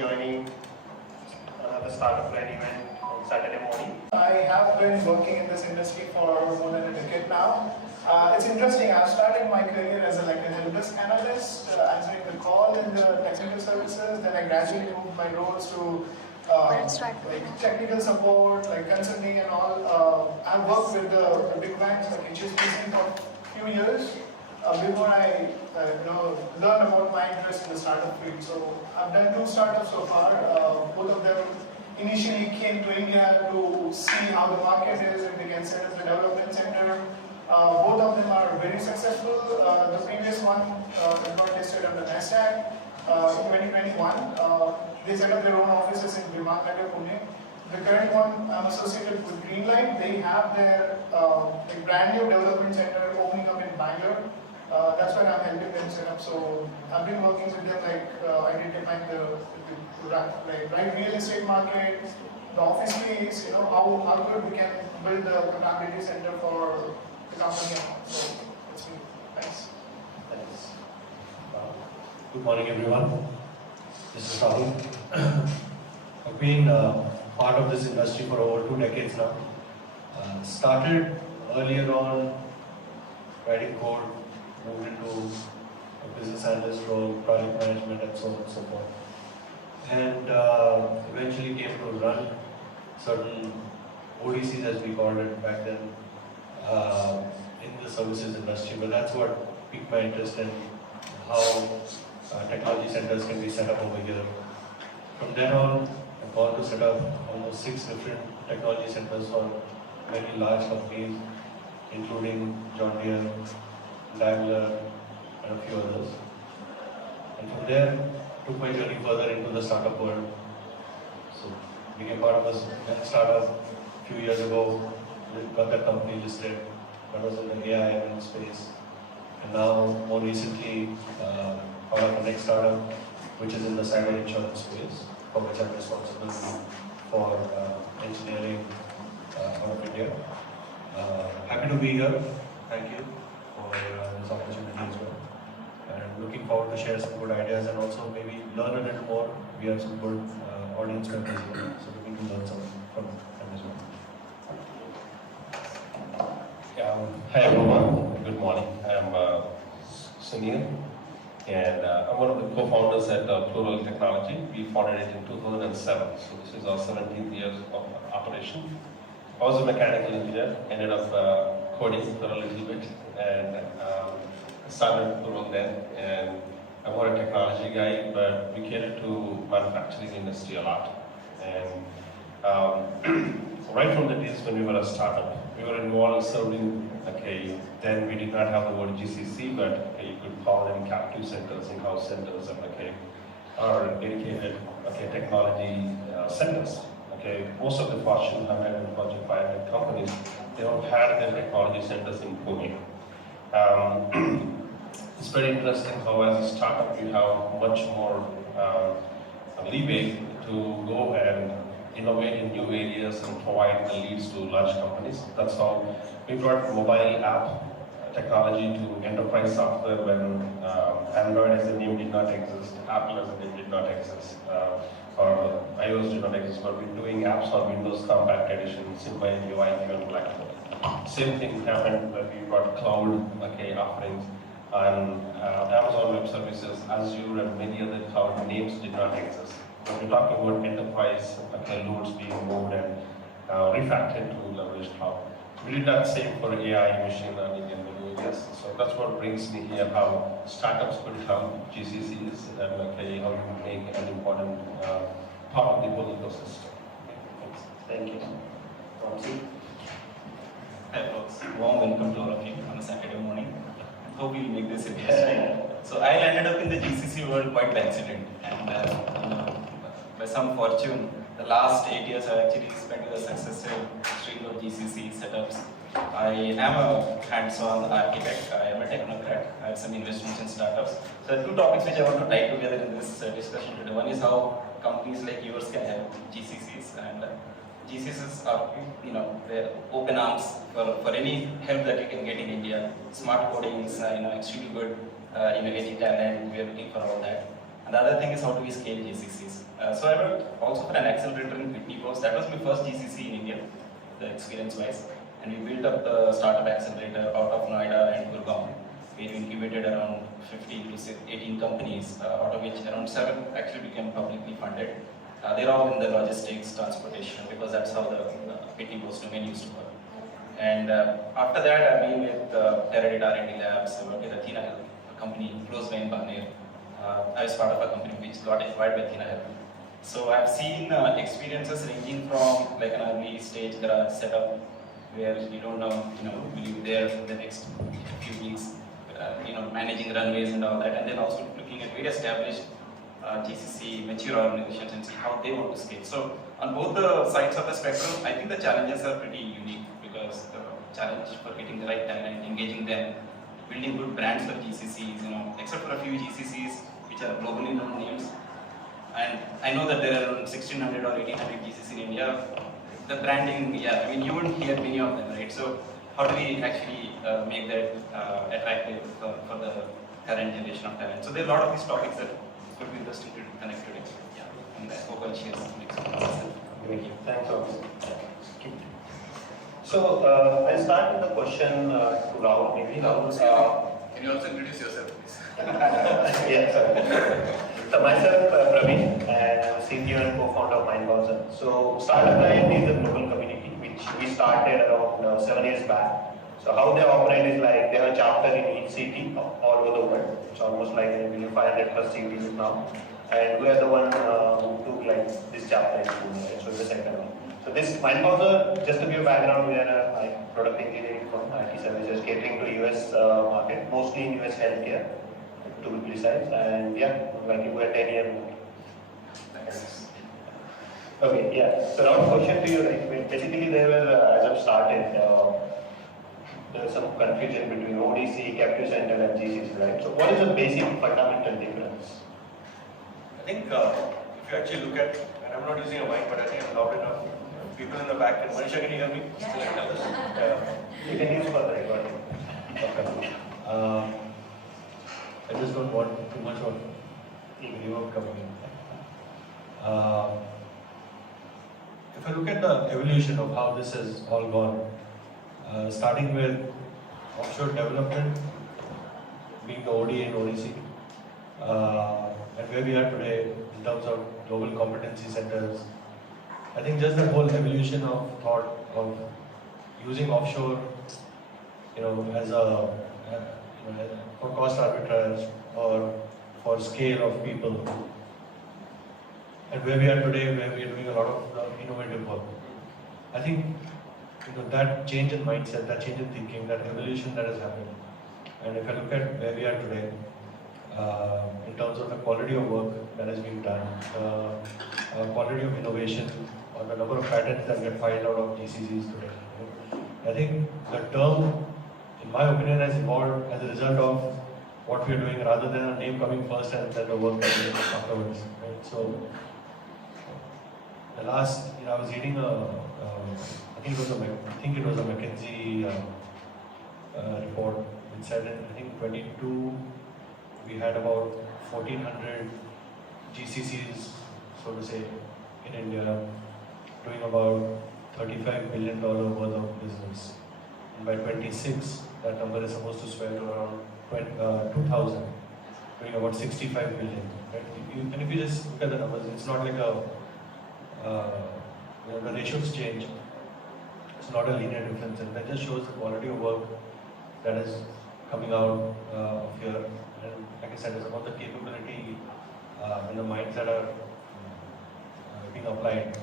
joining the startup Red event on Saturday morning. I have been working in this industry for more than a decade now. It's interesting. I've started my career as a help desk analyst, answering the call in the technical services. Then I gradually moved my roles to technical support, consulting and all. I've worked with the big banks like HSBC for a few years before I learned about my interest in the startup field. So I've done 2 startups so far. Both of them initially came to India to see how the market is, if they can set up the development center. Both of them are very successful. The previous one got listed on the NASDAQ in 2021. They set up their own offices in Greenlight, Pune. The current one I'm associated with Greenlight. They have their brand new development center opening up in Bangalore. That's why I'm helping them set up. So I've been working with them, identifying the right real estate market, the office space, how good we can build a capability center for the company. So that's me. Thanks. Thanks. Good morning, everyone. This is Rahul. I've been part of this industry for over 2 decades now. Started earlier on writing code, moved into a business analyst role, project management, and so on and so forth. And eventually came to run certain ODCs, as we called it back then, in the services industry. But that's what piqued my interest in how technology centers can be set up over here. From then on, I've gone to set up almost 6 different technology centers for very large companies, including John Deere, Daimler, and a few others. And from there, took my journey further into the startup world. So, became part of a startup a few years ago, got that company listed, that was in the AI space. And now, more recently, part of the next startup, which is in the cyber insurance space, for which I'm responsible for engineering out of India. Happy to be here. Thank you for this opportunity as well. And looking forward to share some good ideas and also maybe learn a little more. We have some good audience members here, so looking to learn some from them as well. Hi everyone, good morning. I'm Sunil and I'm one of the co-founders at Plural Technology. We founded it in 2007, so this is our 17th year of operation. I was a mechanical engineer, ended up coding for a little bit and started Plural then. And I'm more a technology guy, but we cater to manufacturing industry a lot. And right from the days when we were a startup, we were involved serving, then we did not have the word GCC, but you could call them captive centers, in-house centers, and or dedicated technology centers. Most of the Fortune 100 and Fortune 500 companies, they don't have their technology centers in Pune. It's very interesting how as a startup you have much more leeway to go and innovate in new areas and provide the leads to large companies. That's how we brought mobile app technology to enterprise software when Android as a name did not exist, Apple as a name did not exist, or iOS did not exist, but we're doing apps on Windows Compact Edition, Simple UI, and Blackboard. Same thing happened when we brought cloud offerings on Amazon Web Services, Azure, and many other cloud names did not exist. But we're talking about enterprise loads being moved and refactored to leverage cloud. We did that same for AI, machine learning, and many areas. So that's what brings me here, how startups could help GCCs and how you make an important part of the whole ecosystem. Thank you. Ramsey? Hi folks, warm welcome to all of you on a Saturday morning. Hope you'll make this interesting. So I landed up in the GCC world quite by accident, and by some fortune, the last 8 years I've actually spent with a successful stream of GCC setups. I am a hands-on architect, I am a technocrat, I have some investments in startups. So there are 2 topics which I want to tie together in this discussion today. One is how companies like yours can help GCCs, and GCCs are, they're open arms for any help that you can get in India. Smart coding is, extremely good, getting talent, we are looking for all that. And the other thing is how do we scale GCCs. So I worked also for an accelerator in Whitney Post. That was my first GCC in India, the experience-wise. And we built up the startup accelerator out of Noida and Gurgaon. We incubated around 15 to 18 companies, out of which around 7 actually became publicly funded. They're all in the logistics, transportation, because that's how the Whitney Post domain used to work. And after that, I've been with Teradata R&D Labs. I worked with Athena Health, a company close by in Barnet. I was part of a company which got acquired by Athena Health. So I've seen experiences ranging from like an early stage garage setup where you don't know, will you be there for the next few weeks, managing runways and all that, and then also looking at very established GCC mature organizations and see how they want to scale. So on both the sides of the spectrum, I think the challenges are pretty unique because the challenge for getting the right talent, engaging them, building good brands for GCCs, except for a few GCCs which are globally known names. And I know that there are around 1600 or 1800 GCCs in India. The branding, you wouldn't hear many of them, right? So how do we actually make that attractive for the current generation of talent? So there are a lot of these topics that could be interesting to connect today. And I hope I'll share some experiences. Great, thanks, August. So I'll start with the question to Rahul. Maybe Rahul. Can you also introduce yourself, please? Yes, sir. So myself, Praveen, and I'm a CTO and co-founder of Mindbowser. So Startup Line is a global community which we started around 7 years back. So how they operate is like they have a chapter in each city all over the world. It's almost like 500 plus cities now. And we are the one who took like this chapter in Pune, right? So the second one. So this Mindbowser, just to give background, we are a product engineering firm, IT services catering to US market, mostly in US healthcare, to be precise. And like you were 10 years. Thanks. Okay, So now question to you, right? Basically there were, as I've started, there was some confusion between ODC, captive center and GCC, right? So what is the basic fundamental difference? I think if you actually look at, and I'm not using a mic, but I think I'm loud enough. People in the back, and Manisha, can you hear me? You can use for the recording. Okay. I just don't want too much of reverb coming in. If I look at the evolution of how this has all gone, starting with offshore development, being the ODA and ODC, and where we are today in terms of global competency centers, I think just the whole evolution of thought of using offshore, as a for cost arbitrage or for scale of people, and where we are today, where we are doing a lot of innovative work. I think that change in mindset, that change in thinking, that evolution that has happened. And if I look at where we are today, in terms of the quality of work that has been done, quality of innovation, or the number of patents that get filed out of GCCs today, I think the term, in my opinion, has evolved as a result of what we are doing, rather than a name coming first and then the work coming afterwards. Right? So, the last, I was reading I think it was a McKinsey report which said in, I think 22, we had about 1,400 GCCs, so to say, in India, doing about $35 billion worth of business. And by 26, that number is supposed to swell to around 2,000, doing about 65 billion. Right? And if you just look at the numbers, it's not like the ratios change. It's not a linear difference, and that just shows the quality of work that is coming out of here. And like I said, it's about the capability and the minds that are being applied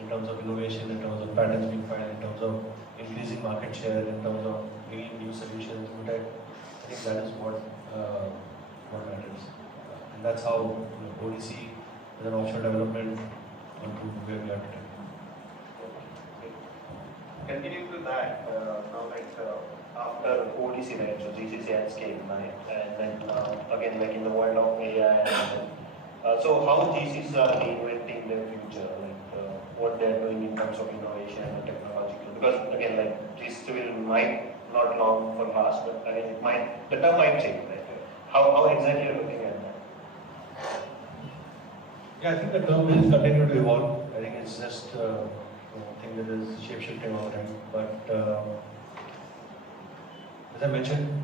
in terms of innovation, in terms of patents being filed, in terms of increasing market share, in terms of bringing new solutions. But I think that is what matters, and that's how ODC is an offshore development onto where we are today. Continuing with that, now After ODC, right, so GCC and scale, right, and then again, like in the world of AI, so how GCCs are reinventing their future, what they're doing in terms of innovation and technological, because again, like GCC might not long for last, but again, the term might change, right? How exactly are you looking at that? Yeah, I think the term will continue to evolve. I think it's just a thing that is shape-shifting all the time. But as I mentioned,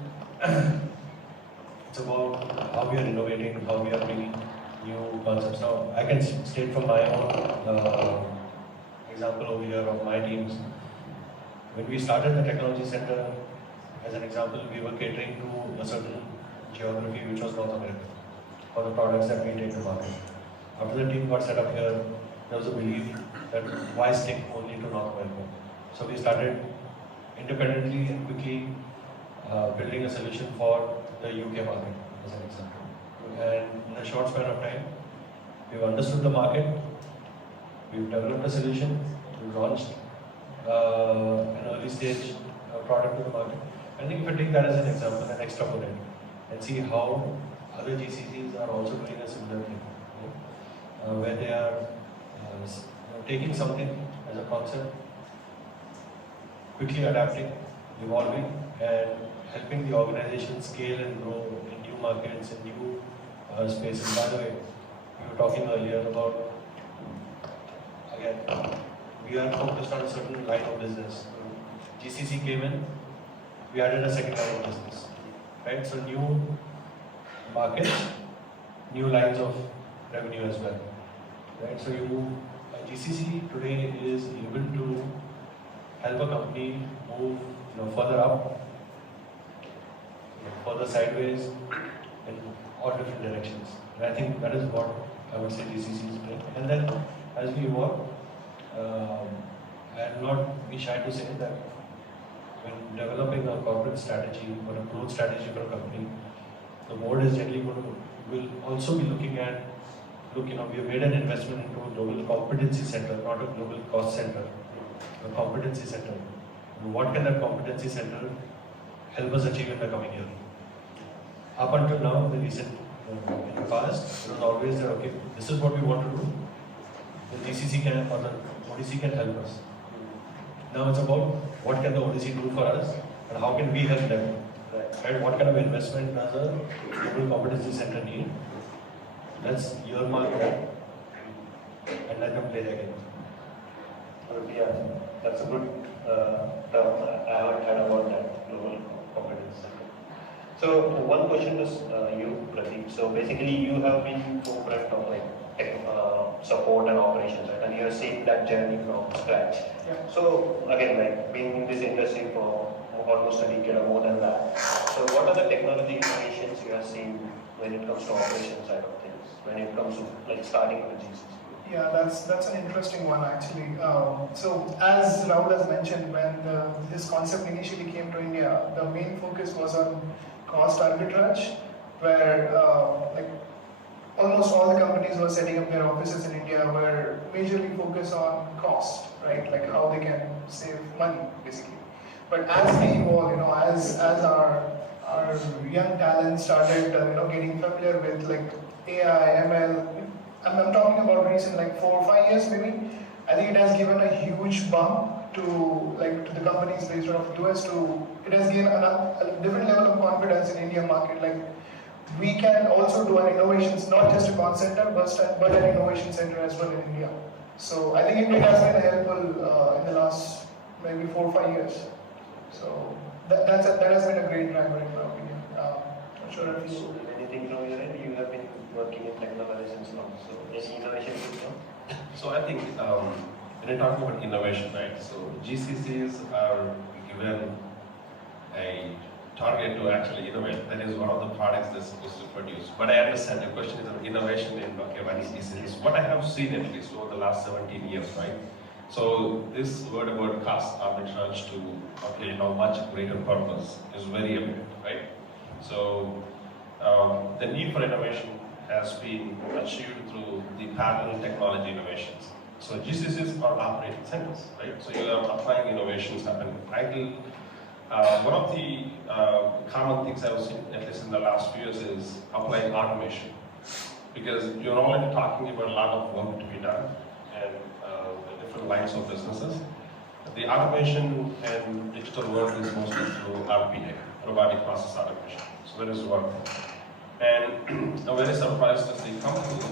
it's about how we are innovating, how we are bringing new concepts. Now, I can state from my own example over here of my teams. When we started the technology center, as an example, we were catering to a certain geography which was North America for the products that we take to market. After the team got set up here, there was a belief that why stick only to North America? So we started independently and quickly building a solution for the UK market, as an example. And in a short span of time, we've understood the market, we've developed a solution, we've launched an early stage product to the market. I think if I take that as an example and extrapolate and see how other GCCs are also doing a similar thing, where they are taking something as a concept, quickly adapting, evolving, and helping the organization scale and grow in new markets and new spaces. By the way, we were talking earlier about, again, we are focused on a certain line of business. GCC came in, we added a second line of business, right? So new markets, new lines of revenue as well, right? So GCC today is able to help a company move further up, further sideways, in all different directions. And I think that is what I would say GCC is doing. And then as we evolve, I will not be shy to say that when developing a corporate strategy or a growth strategy for a company, the board is generally will also be looking at, we have made an investment into a global competency center, not a global cost center, a competency center. What can that competency center help us achieve in the coming year? Up until now, in the past, it was always that, okay, this is what we want to do. The GCC can, or the ODC can help us. Now it's about what can the ODC do for us and how can we help them. Right? What kind of investment does a global competency center need? Let's earmark that and let them play their game. Yeah, that's a good term. I haven't heard about that, global competence center. So one question is you, Pratik. So basically you have been forefront of support and operations, right? And you have seen that journey from scratch. Yeah. So again, being in this industry for almost a decade or more than that. So what are the technology innovations you have seen when it comes to operation side of things? When it comes to starting with GCC? Yeah, that's an interesting one actually. So as Rahul has mentioned, when this concept initially came to India, the main focus was on cost arbitrage, where almost all the companies who are setting up their offices in India were majorly focused on cost, right? Like how they can save money, basically. But as we evolve, as our young talent started, getting familiar with AI, ML. I'm talking about recent 4 or 5 years maybe. I think it has given a huge bump to the companies based out of US. It has given a different level of confidence in India market. We can also do our innovations, not just a cost center, but an innovation center as well in India. So I think it has been helpful in the last maybe 4 or 5 years. So that has been a great driver in my opinion. I'm sure if you... Anything from your end? You have been working in technologies now, so any innovation you know? So I think when you're talking about innovation, right? So GCCs are given a target to actually innovate. That is one of the products they're supposed to produce. But I understand the question is on innovation in GCCs. What I have seen at least over the last 17 years, right? So this word about cost arbitrage to much greater purpose is very evident, right? So the need for innovation has been achieved through the parallel technology innovations. So GCCs are operating centers, right? So you are applying innovations happening. One of the common things I've seen, at least in the last few years, is applying automation. Because you're already talking about a lot of work to be done and the different lines of businesses. The automation and digital work is mostly through RPA, robotic process automation. So that is one thing. And I'm very surprised to see companies,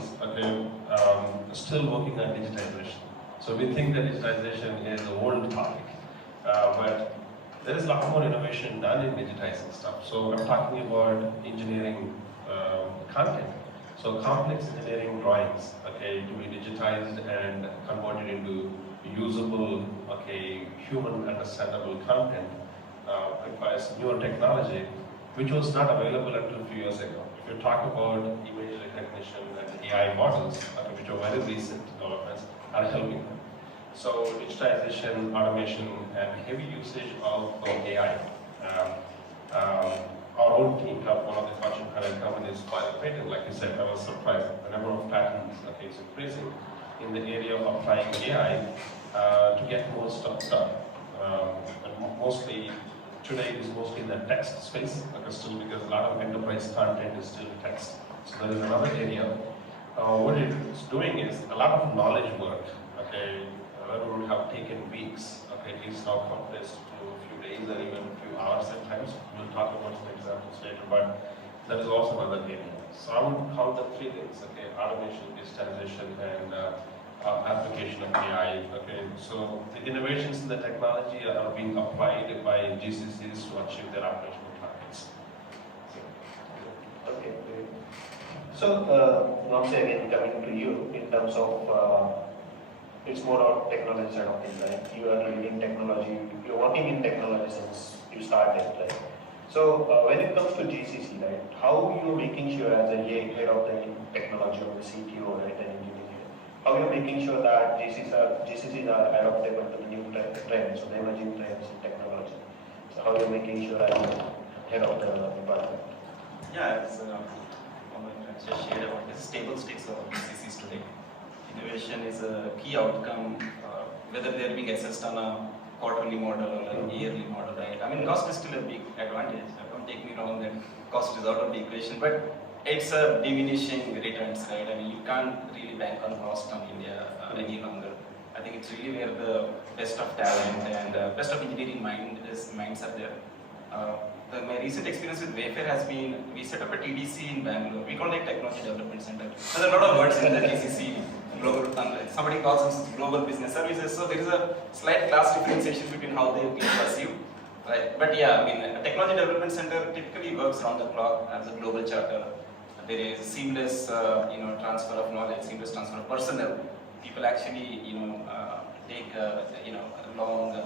still working on digitization. So we think that digitization is an old topic, but there is a lot more innovation done in digitizing stuff. So I'm talking about engineering content. So complex engineering drawings, to be digitized and converted into usable, human understandable content requires newer technology, which was not available until a few years ago. If you talk about image recognition and AI models, which are very recent developments, are helping them. So digitization, automation, and heavy usage of AI. Our own team, one of the Fortune 100 companies, filed a patent. Like you said, I was surprised. The number of patents is increasing in the area of applying AI to get more stuff done. And mostly, today it is mostly in the text space, because a lot of enterprise content is still text. So there is another area. What it is doing is a lot of knowledge work. That would have taken weeks. Is now compressed to a few days or even a few hours at times. We'll talk about some examples later, but that is also another area. So I would count the three things: automation, digitization, and application of AI. So the innovations in the technology are being applied by GCCs to achieve their operational targets. Okay, great. So, Ramsey, again coming to you in terms of it's more of technology side of things, right? You are leading technology, you're working in technology since you started, right? So, when it comes to GCC, right, how you making sure as a head of the technology or the CTO, right, and engineering, how you're making sure that GCCs are adaptable to the new trends, so the emerging trends in technology? So, how you're making sure as a head of the department? Yeah, as just shared about this table stakes of GCCs today. Innovation is a key outcome, whether they are being assessed on a quarterly model or an yearly model, right? I mean, cost is still a big advantage. Don't take me wrong that cost is out of the equation, but it's a diminishing returns, right? I mean, you can't really bank on cost on India any longer. I think it's really where the best of talent and best of engineering minds are there. My recent experience with Wayfair has been, we set up a TDC in Bangalore. We call it Technology Development Center. There's a lot of words in the GCC. Global, somebody calls us global business services, so there is a slight class differentiation between how they perceive, right? But yeah, I mean, a technology development center typically works around the clock as a global charter. There is seamless, transfer of knowledge, seamless transfer of personnel. People actually, take, long,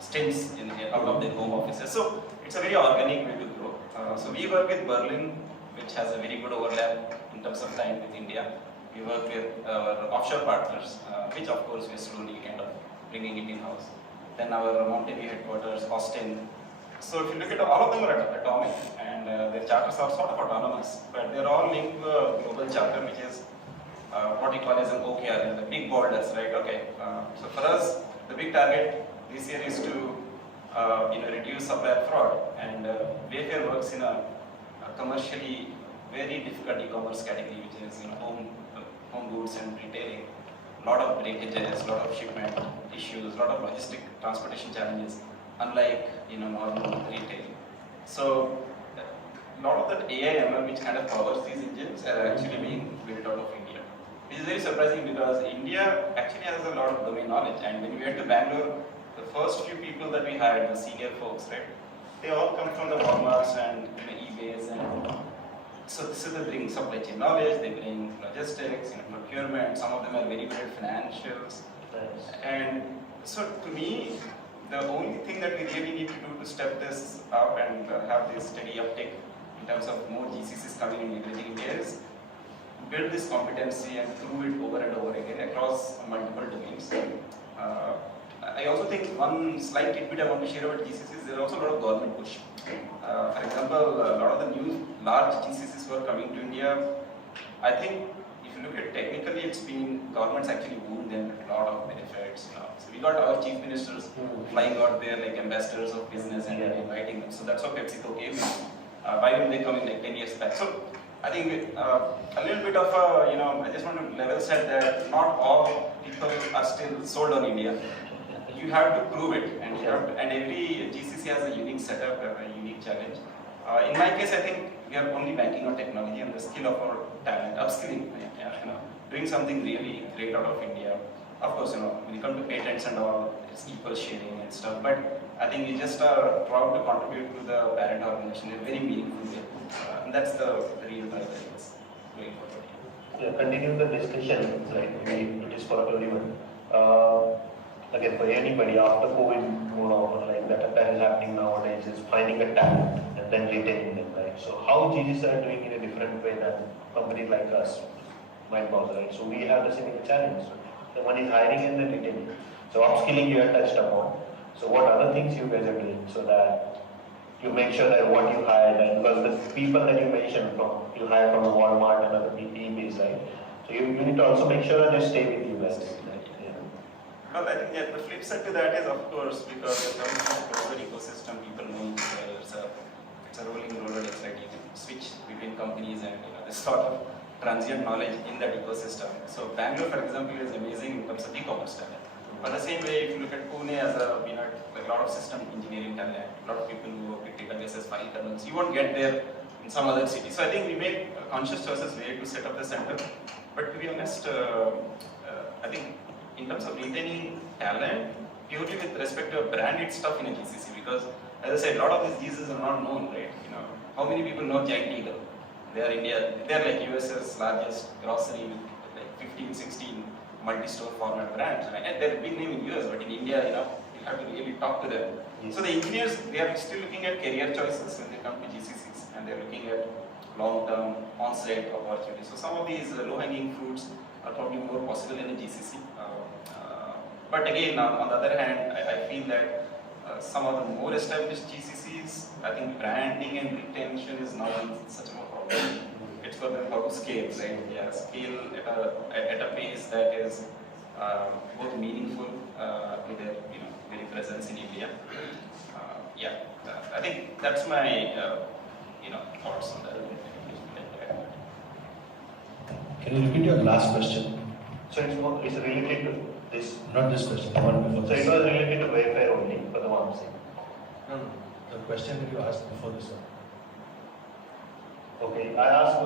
stints out of their home offices. So it's a very organic way to grow. So we work with Berlin, which has a very good overlap in terms of time with India. We work with our offshore partners, which of course we're slowly kind of bringing it in-house. Then our Mountain View headquarters, Austin. So if you look at all of them are atomic, and their charters are sort of autonomous, but they're all linked to a global charter, which is what we call as an OKR, the big borders, right? So for us, the big target this year is to reduce supplier fraud, and Wayfair works in a commercially very difficult e-commerce category, which is home goods and retailing. A lot of breakages, a lot of shipment issues, a lot of logistic transportation challenges, unlike normal retail. So a lot of that AI ML which kind of powers these engines are actually being built out of India. Which is very surprising because India actually has a lot of domain knowledge, and when we went to Bangalore, the first few people that we hired, the senior folks, right, they all come from the Walmarts and eBays, and so they bring supply chain knowledge, they bring logistics, procurement. Some of them are very good at financials, and so to me, the only thing that we really need to do to step this up and have this steady uptick in terms of more GCCs coming and leveraging India is build this competency and prove it over and over again across multiple domains. I also think one slight tidbit I want to share about GCCs, there is also a lot of government push. For example, a lot of the new large GCCs who are coming to India, I think if you look at technically, it's been, governments actually wooed them with a lot of benefits. So we got our chief ministers flying out there like ambassadors of business and inviting them. So that's what PepsiCo came in. Why didn't they come in like 10 years back? So I think a little bit of I just want to level set that not all people are still sold on India. You have to prove it, and every GCC has a unique setup, a unique challenge. In my case, I think we are only banking on technology and the skill of our talent, upskilling, doing something really great out of India. Of course, when you come to patents and all, it's equal sharing and stuff, but I think we just are proud to contribute to the parent organization in a very meaningful way. And that's the real driver, I guess, going forward. Yeah, continue the discussion, like it is for everyone. Again, for anybody after COVID, like that is happening nowadays is finding a talent and then retaining them, right? So how GCs are doing in a different way than companies like us, Mindbox, right? So we have the similar challenge. The one is hiring and then retaining. So upskilling you have touched upon. So what other things you guys are doing so that you make sure that what you hired, and because the people that you mentioned from, you hire from the Walmart and other PPE, right? So you need to also make sure that they stay with you guys. Well, I think the flip side to that is, of course, because the global ecosystem, people know each other. It's a rolling roller. It's like you can switch between companies, and there's sort of transient knowledge in that ecosystem. So Bangalore, for example, is amazing in terms of e-commerce talent. But the same way, if you look at Pune as a lot of system engineering talent, a lot of people who work with databases, file kernels, you won't get there in some other city. So I think we made conscious choices where to set up the center. But to be honest, I think in terms of retaining talent, purely with respect to a brand, it's tough in a GCC because, as I said, a lot of these GCCs are not known, right? How many people know Giant Eagle? They are like US's largest grocery with like 15, 16 multi-store format brands, right? And they're a big name in US, but in India, you have to really talk to them. Yes. So the engineers, they are still looking at career choices when they come to GCCs, and they're looking at long-term on-site opportunities. So some of these low-hanging fruits are probably more possible in a GCC. But again, on the other hand, I feel that some of the more established GCCs, I think branding and retention is not such a problem. It's for them how to scale, right? Yeah, scale at a pace that is both meaningful to their very presence in India. I think that's my thoughts on that. Can you repeat your last question? So it's related to this. Not this question, the one before So this. it was related to Wayfair only, for the one I'm saying. No, the question that you asked before this one. Okay, I asked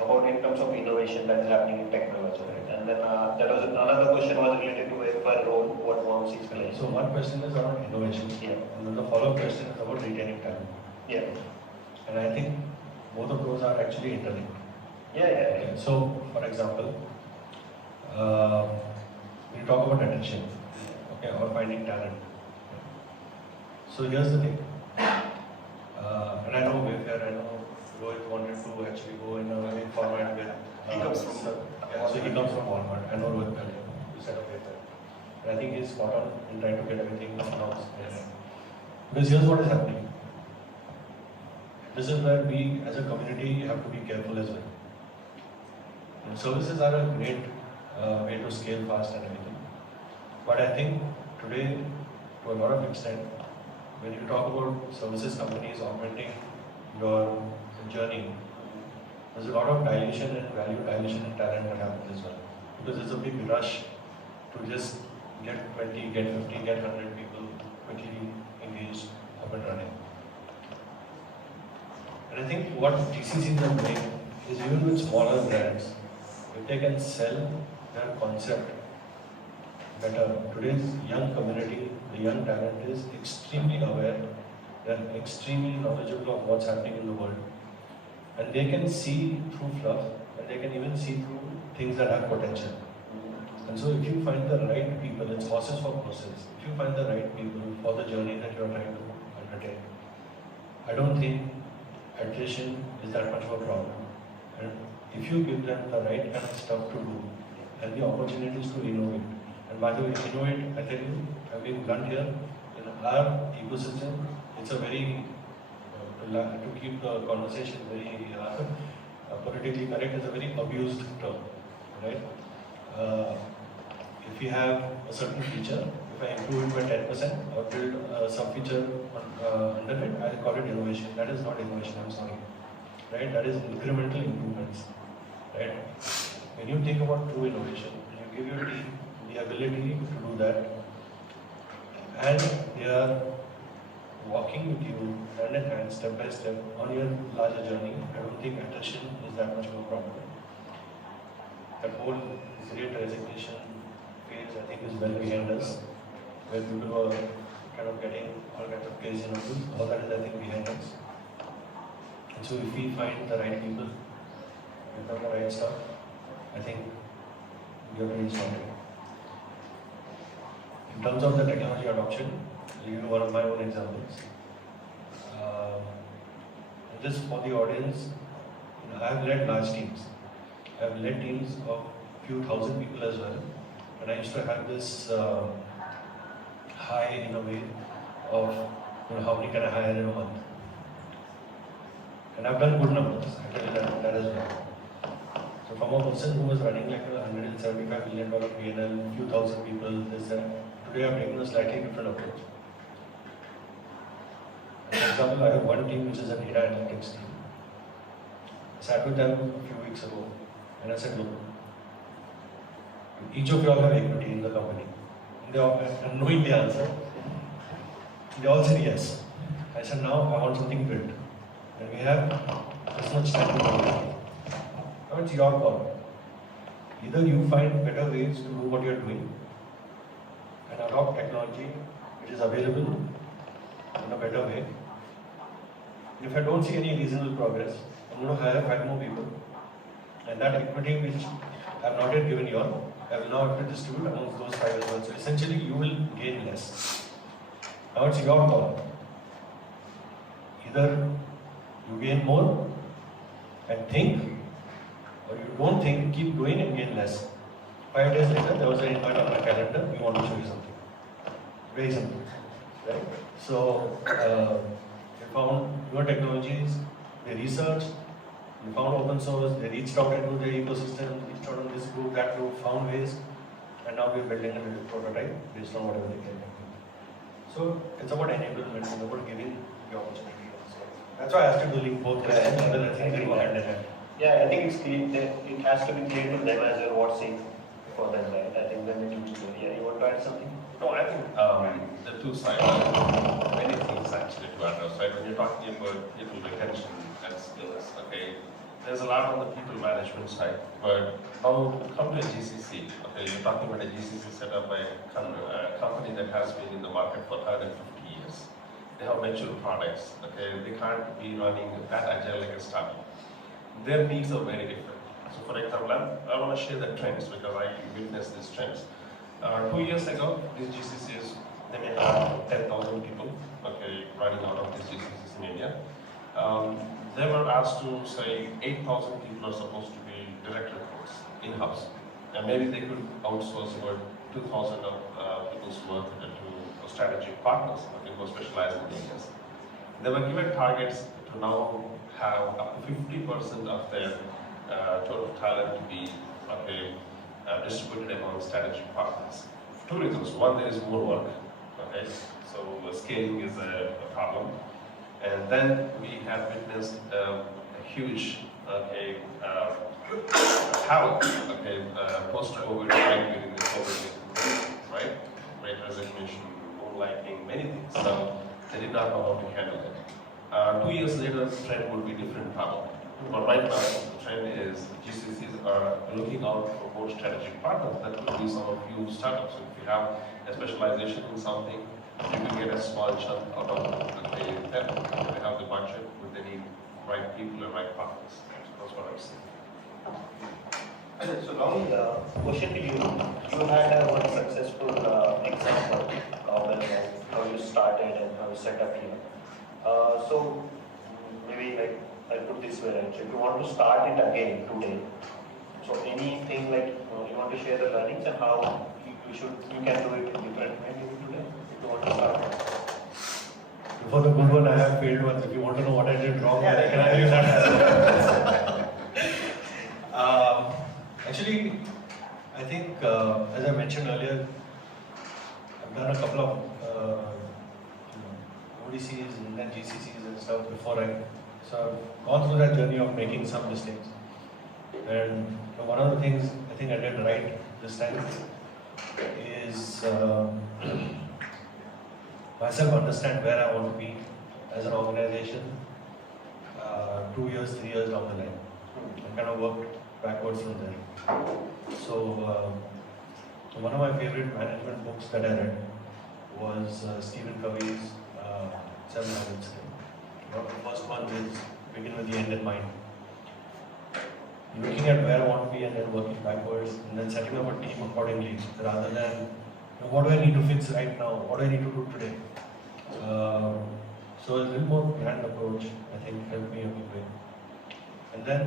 about in terms of innovation that is happening in technology, right? And then that was another question was related to Wayfair role, what one sees playing. So one question is around innovation. Yeah. And then the follow-up question is about retaining talent. Yeah. And I think both of those are actually interlinked. Yeah. Okay. So, for example, we talk about attention, okay, or finding talent. So here's the thing, and I know Wayfair, I know Rohit wanted to actually go in a big format with. He comes from. So he comes from Walmart. I know Rohit earlier, who set up Wayfair. And I think he's spot on in trying to get everything in-house. Because here's what is happening. This is where we, as a community, have to be careful as well. And services are a great way to scale fast and everything. But I think today, to a lot of extent, when you talk about services companies augmenting your journey, there's a lot of dilution and value dilution and talent that happens as well. Because there's a big rush to just get 20, get 50, get 100 people quickly engaged, up and running. And I think what GCCs are doing is even with smaller brands, if they can sell their concept better. Today's young community, the young talent is extremely aware, they're extremely knowledgeable of what's happening in the world. And they can see through fluff, and they can even see through things that have potential. And so if you find the right people, it's horses for courses. If you find the right people for the journey that you're trying to undertake, I don't think attrition is that much of a problem. And if you give them the right kind of stuff to do, and the opportunities to innovate. And by the way, innovate, I tell you, I've been blunt here, in our ecosystem, it's a very, to keep the conversation very politically correct, it's a very abused term, right? If we have a certain feature, if I improve it by 10% or build some feature under it, I call it innovation. That is not innovation, I'm sorry. Right? That is incremental improvements. Right? When you think about true innovation, when you give your team the ability to do that, and they are walking with you hand in hand, step by step, on your larger journey. I don't think attrition is that much of a problem. That whole great resignation phase, I think, is well behind us, where people were kind of getting all kinds of crazy numbers. All that is, I think, behind us. And so if we find the right people, we've done the right stuff, I think we are really sorted. In terms of the technology adoption, I'll give you one of my own examples. And just for the audience, I have led large teams. I have led teams of few thousand people as well. And I used to have this high in a way of how many can I hire in a month. And I've done good numbers, I tell you that as well. So from a person who was running like a $175 million P&L, few thousand people, this that, today I've taken a slightly different approach. For example, I have one team which is an data analytics team. I sat with them a few weeks ago and I said, look, each of you all have equity in the company. And they all, and knowing the answer, they all said yes. I said, now I want something built. And we have this much time to do it. Now it's your call. Either you find better ways to do what you're doing and adopt technology which is available in a better way. And if I don't see any reasonable progress, I'm going to hire 5 more people. And that equity which I have not yet given you all, I will now have to distribute amongst those 5 as well. So essentially you will gain less. Now it's your call. Either you gain more and think, or you don't think, keep doing and gain less. 5 days later, there was an invite on my calendar, we want to show you something. Very simple, right? So, we found newer technologies, they researched, we found open source, they reached out into the ecosystem, reached out on this group, that group, found ways, and now we're building a little prototype based on whatever they can. So, it's about enablement, it's about giving the opportunity. So, that's why I asked you to link both questions, and then I think they go hand in hand. Yeah, I think it's clear that it has to be clear to them as well what's safe for them, right? I think then it will be clear. Yeah, you want to add something? No, I think the two sides, many things actually to address, right? When you're talking about people retention and skills, okay, there's a lot on the people management side, but now come to a GCC, okay, you're talking about a GCC set up by a company that has been in the market for 150 years. They have mature products, okay, they can't be running that agile like a startup. Their needs are very different. So for example, I want to share the trends because I witnessed these trends. 2 years ago, these GCCs, they may have 10,000 people, okay, running out of these GCCs in India. They were asked to say 8,000 people are supposed to be direct reports in-house. And maybe they could outsource about 2,000 of people's work to strategic partners, okay, who are specialized in areas. They were given targets to now have up to 50% of their total talent to be distributed among strategic partners. 2 reasons. One, there is more work, okay, so scaling is a problem. And then we have witnessed a huge havoc, post-COVID, right, during the COVID, right? Great resignation, moonlighting, many things. So they did not know how to handle it. 2 years later, the trend would be different problem. But right now, the trend is GCCs are looking out for more strategic partners. That could be some of you startups. So if you have a specialization in something, you can get a small chunk out of them. If they have the budget, but they need right people and right partners. So that's what I'm saying. So now, question to you. You had one successful example of how you started and how you set up here. So maybe like I'll put this way, right? So if you want to start it again today, so anything like you want to share the learnings and how you can do it differently today if you want to start. Before the good one, I have failed ones. If you want to know what I did wrong, I can tell you that. Actually, I think, as I mentioned earlier, I've done a couple of ODCs and then GCCs and stuff before so I've gone through that journey of making some mistakes. And one of the things I think I did right this time is myself understand where I want to be as an organization 2 years, 3 years down the line, and kind of work backwards from there. So one of my favorite management books that I read was Stephen Covey's 7 Habits. The first one is begin with the end in mind. Looking at where I want to be and then working backwards and then setting up a team accordingly rather than what do I need to fix right now, what do I need to do today. So a little more planned approach I think helped me a big way. And then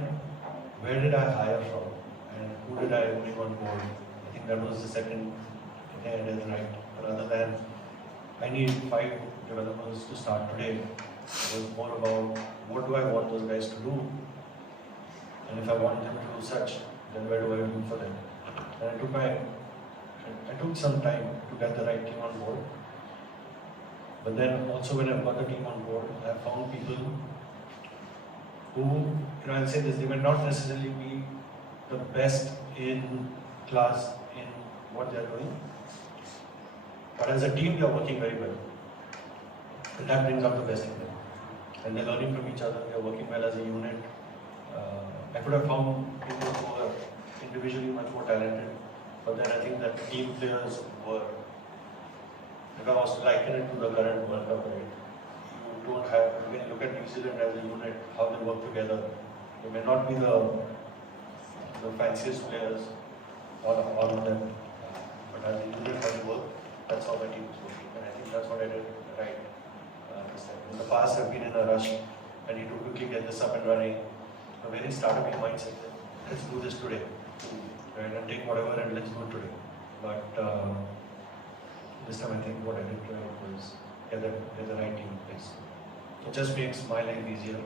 where did I hire from and who did I bring on board? I think that was the second thing I did right. Rather than I need 5 developers to start today, it was more about what do I want those guys to do, and if I want them to do such, then where do I look for them? And I took some time to get the right team on board. But then also when I got the team on board, I found people who, I'll say this, they may not necessarily be the best in class in what they're doing, but as a team, they're working very well. And that brings out the best in them. And they're learning from each other, they're working well as a unit. I could have found people who are individually much more talented, but then I think that team players were, if I was to liken it to the current World Cup, right? You don't have, you can look at New Zealand as a unit, how they work together. They may not be the fanciest players, all of them, but as a unit, how they work, that's how my team is working. And I think that's what I did right this time. In the past, I've been in a rush. I need to quickly get this up and running. A very startup mindset. Let's do this today, right? And take whatever and let's do it today. But this time, I think what I did right was get the right team in place. It just makes my life easier.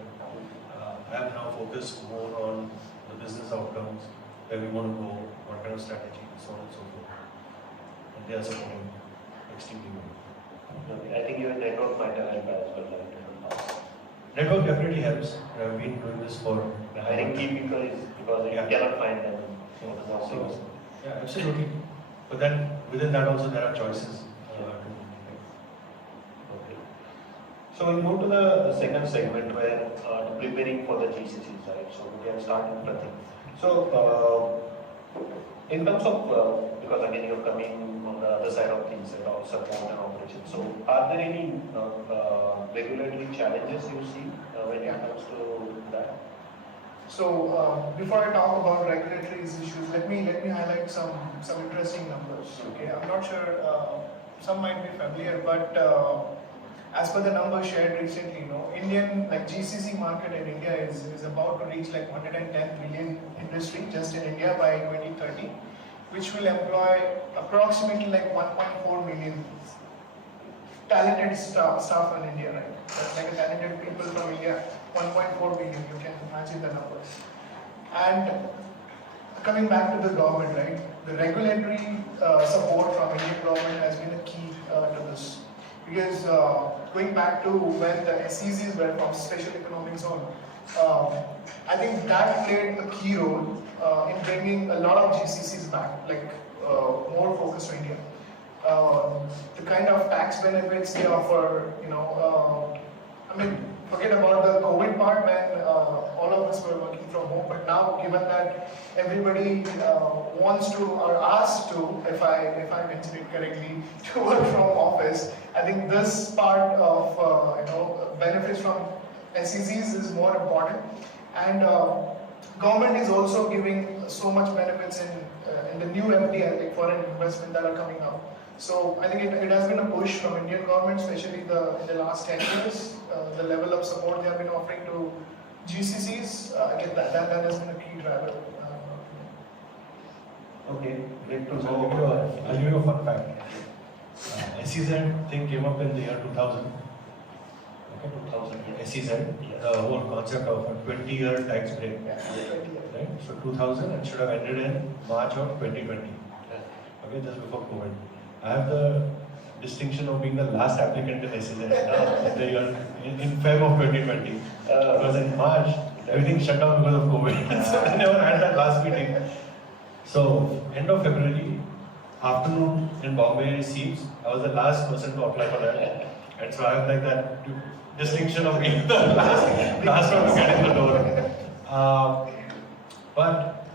I am now focused more on the business outcomes, where we want to go, what kind of strategy, so on and so forth. And they are supporting extremely well. Okay. I think your network might have helped as well, right? Network definitely helps. I've been doing this for. Hiring key people is because you cannot find them. So, yeah, absolutely. But then within that also there are choices. Okay. So we'll move to the second segment where preparing for the GCCs, right? So we can start with Pratik. So in terms of, because again you're coming on the other side of things about support and operations. So are there any regulatory challenges you see when it comes to that? So before I talk about regulatory issues, let me highlight some interesting numbers. Okay, I'm not sure some might be familiar, but as per the numbers shared recently, Indian GCC market in India is about to reach 110 billion industry just in India by 2030, which will employ approximately 1.4 million talented staff in India, right? That's a talented people from India, 1.4 billion, you can imagine the numbers. And coming back to the government, right? The regulatory support from Indian government has been a key to this. Because going back to when the SEZs were from Special Economic Zone, I think that played a key role in bringing a lot of GCCs back, more focused to India. The kind of tax benefits they offer, forget about the COVID part when all of us were working from home, but now given that everybody wants to or asked to, if I mention it correctly, to work from office, I think this part of benefits from SEZs is more important. And government is also giving so much benefits in the new FDI, like foreign investment that are coming up. So I think it has been a push from Indian government, especially in the last 10 years. The level of support they have been offering to GCCs, again, that has been a key driver. Okay, great to know. I'll give you a fun fact. SEZ thing came up in the year 2000. Okay, 2000. SEZ, the whole concept of a 20-year tax break. Yeah, 20 years. Right? So 2000, it should have ended in March of 2020. Okay, just before COVID. I have the distinction of being the last applicant in SEZ in Feb of 2020. Because in March, everything shut down because of COVID. So I never had that last meeting. So, end of February, afternoon in Bombay seats, I was the last person to apply for that. And so I have like that distinction of being the last one to get in the door. But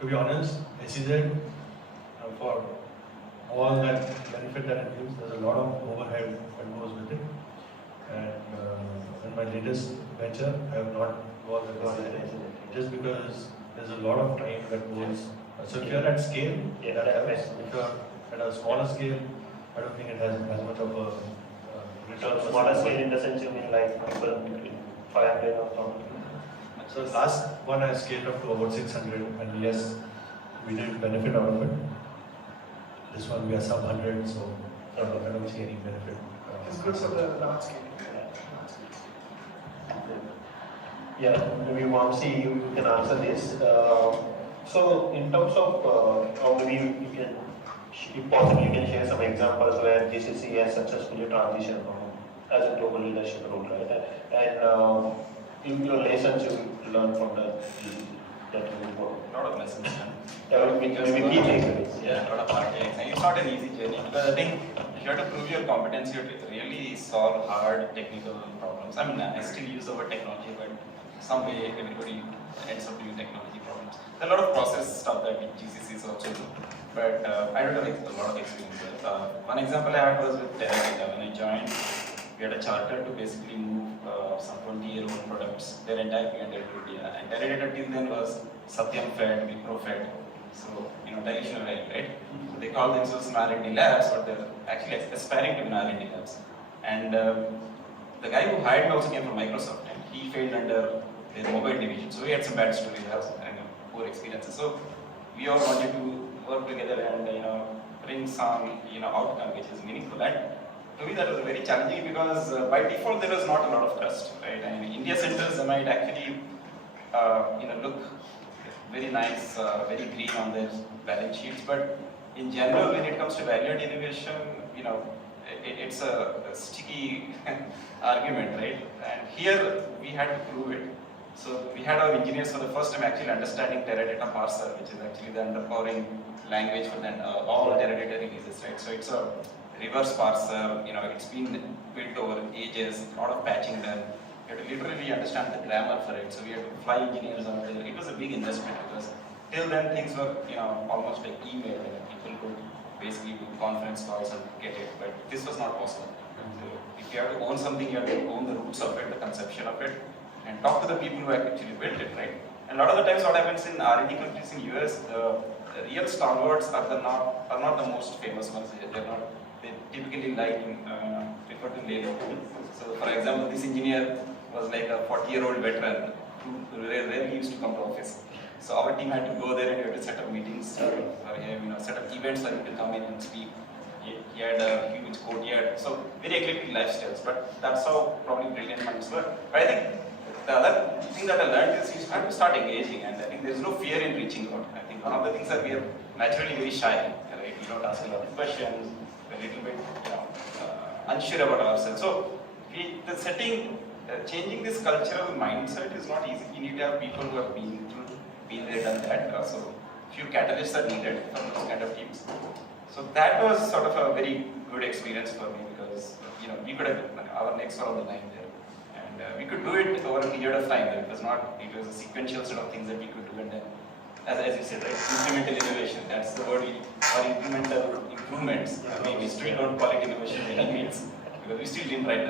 to be honest, SEZ, for all that benefit that it gives, there's a lot of overhead that goes with it. And in my latest venture, I have not gone with SEZ just because there's a lot of time that goes. So if you're at scale, that happens. If you're at a smaller scale, I don't think it has as much of a return. So smaller scale in the sense you mean like people between 500 or something? So last one I scaled up to about 600, and yes, we did benefit out of it. This one we are sub 100, so I don't see any benefit. It's good for the large scale. Yeah, maybe Vamsi, you can answer this. So in terms of, or maybe you can, if possible, you can share some examples where GCC has successfully transitioned as a global leadership role, right? And your lessons you learned from that you work. A lot of lessons learned. Yeah, maybe key takeaways. Yeah, a lot of hard takes. And it's not an easy journey because I think you have to prove your competence, you have to really solve hard technical problems. I mean, I still use the word technology, but some way everybody ends up doing technology problems. There are a lot of process stuff that GCCs also do, but I don't have a lot of experience with. One example I had was with Teradata. When I joined, we had a charter to basically move some 20-year-old products, their entire P&L to India. And Teradata till then was Satyam Fed, Wipro Fed. So, dilution of value, right? So they call themselves R&D labs, but they're actually aspiring to be R&D labs. And the guy who hired me also came from Microsoft, and he failed under their mobile division. So we had some bad stories and poor experiences. So we all wanted to work together and bring some outcome which is meaningful. And to me that was very challenging because by default there was not a lot of trust, right? And India centers might actually look very nice, very green on their balance sheets, but in general when it comes to value-add innovation, it's a sticky argument, right? And here we had to prove it. So we had our engineers for the first time actually understanding Teradata parser, which is actually the underpowering language for all Teradata releases, right? So it's a reverse parser, it's been built over ages, a lot of patching done. You have to literally understand the grammar for it. So we had to fly engineers out there. It was a big investment because till then things were, almost like email. People could basically do conference calls and get it, but this was not possible. So if you have to own something, you have to own the roots of it, the conception of it, and talk to the people who actually built it, right? And a lot of the times what happens in R&D countries in US, the real stalwarts are not the most famous ones. They typically prefer to lay low. So for example, this engineer was like a 40-year-old veteran who rarely used to come to office. So our team had to go there and we had to set up meetings, set up events for him to come in and speak. He had a huge courtyard, so very eclectic lifestyles, but that's how probably brilliant minds work. But I think the other thing that I learned is you have to start engaging, and I think there's no fear in reaching out. I think one of the things that we are naturally very shy, right? We don't ask a lot of questions, we're a little bit unsure about ourselves. So changing this cultural mindset is not easy. You need to have people who have been there, done that. So few catalysts are needed for those kind of teams. So that was sort of a very good experience for me because we could have our necks were on the line there, and we could do it over a period of time. It was a sequential sort of things that we could do, and then as you said, right, incremental innovation. That's the word. Or incremental improvements. We still don't call it innovation by any means because we still didn't write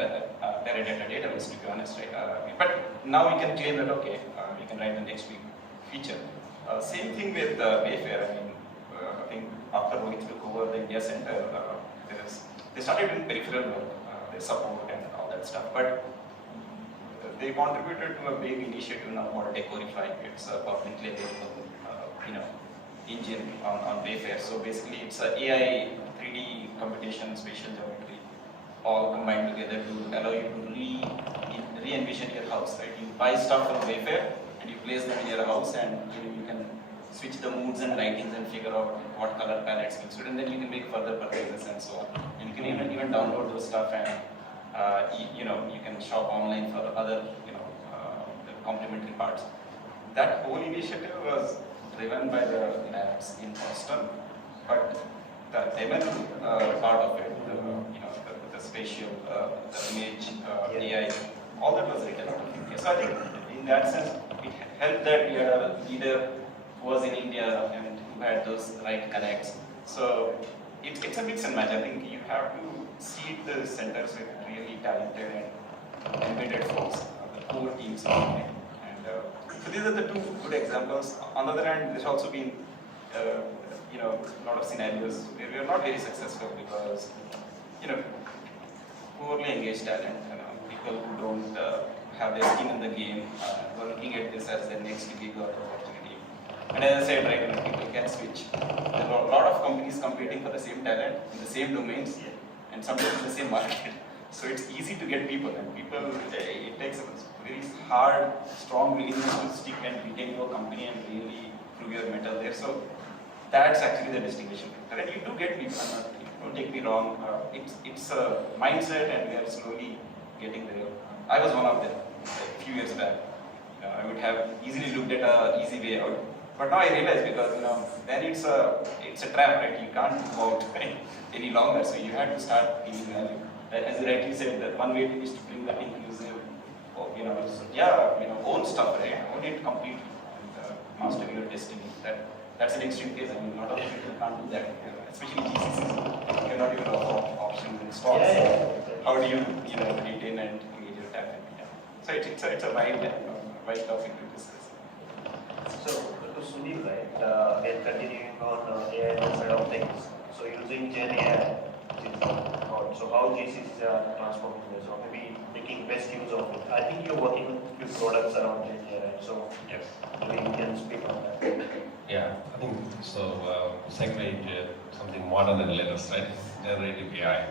Teradata database, to be honest, right? But now we can claim that we can write the next big feature. Same thing with Wayfair. I think after Rohit took over the India Center, they started doing peripheral work, their support and all that stuff. But they contributed to a big initiative now called Decorify. It's a publicly available, engine on Wayfair. So basically, it's a AI, 3D computation, spatial geometry, all combined together to allow you to re-envision your house. Right? You buy stuff from Wayfair and you place them in your house, and you can switch the moods and lightings and figure out what color palettes will suit, and then you can make further purchases and so on. And you can even download those stuff and you can shop online for other complementary parts. That whole initiative was driven by the labs in Boston, but the ML part of it, the spatial, the image, AI, all that was written out of India. So I think in that sense, it helped that we had a leader who was in India and who had those right connects. So it's a mix and match. I think you have to seed the centers with really talented and embedded folks, the core teams. And so these are the two good examples. On the other hand, there's also been a lot of scenarios where we are not very successful because poorly engaged talent, people who don't have their skin in the game, who are looking at this as their next big opportunity. And as I said, right, people can switch. There are a lot of companies competing for the same talent in the same domains and sometimes in the same market. So it's easy to get people, and people, it takes a very hard, strong willingness to stick and retain your company and really prove your metal there. So that's actually the distinguishing factor. And you do get people, don't take me wrong, it's a mindset and we are slowly getting there. I was one of them a few years back. I would have easily looked at an easy way out. But now I realize because then it's a trap, right? You can't move out any longer. So you have to start giving value. As you rightly said, that one way is to bring that inclusive, own stuff, right? Own it completely and master your destiny. That's an extreme case. I mean, a lot of people can't do that. Especially GCCs, you cannot even offer options and stocks. How do you retain and engage your talent? So it's a wide topic to discuss. So, to Sunil, right, we are continuing on AI side of things. So, using Gen AI, so how GCCs are transforming this, or maybe making best use of it. I think you're working with few products around Gen AI, right? So, Yes. maybe you can speak on that. Yeah, I think so. Segue into something modern and latest, right? Generative AI.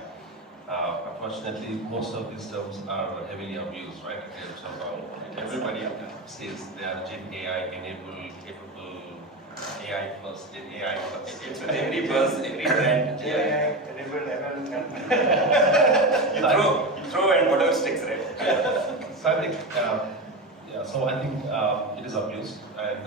Unfortunately, most of these terms are heavily abused, right? So everybody says they are Gen AI enabled, capable, AI plus, Gen AI plus. It's with every buzz, every trend. AI enabled ML. You throw and whatever sticks, right? So I think, it is abused, and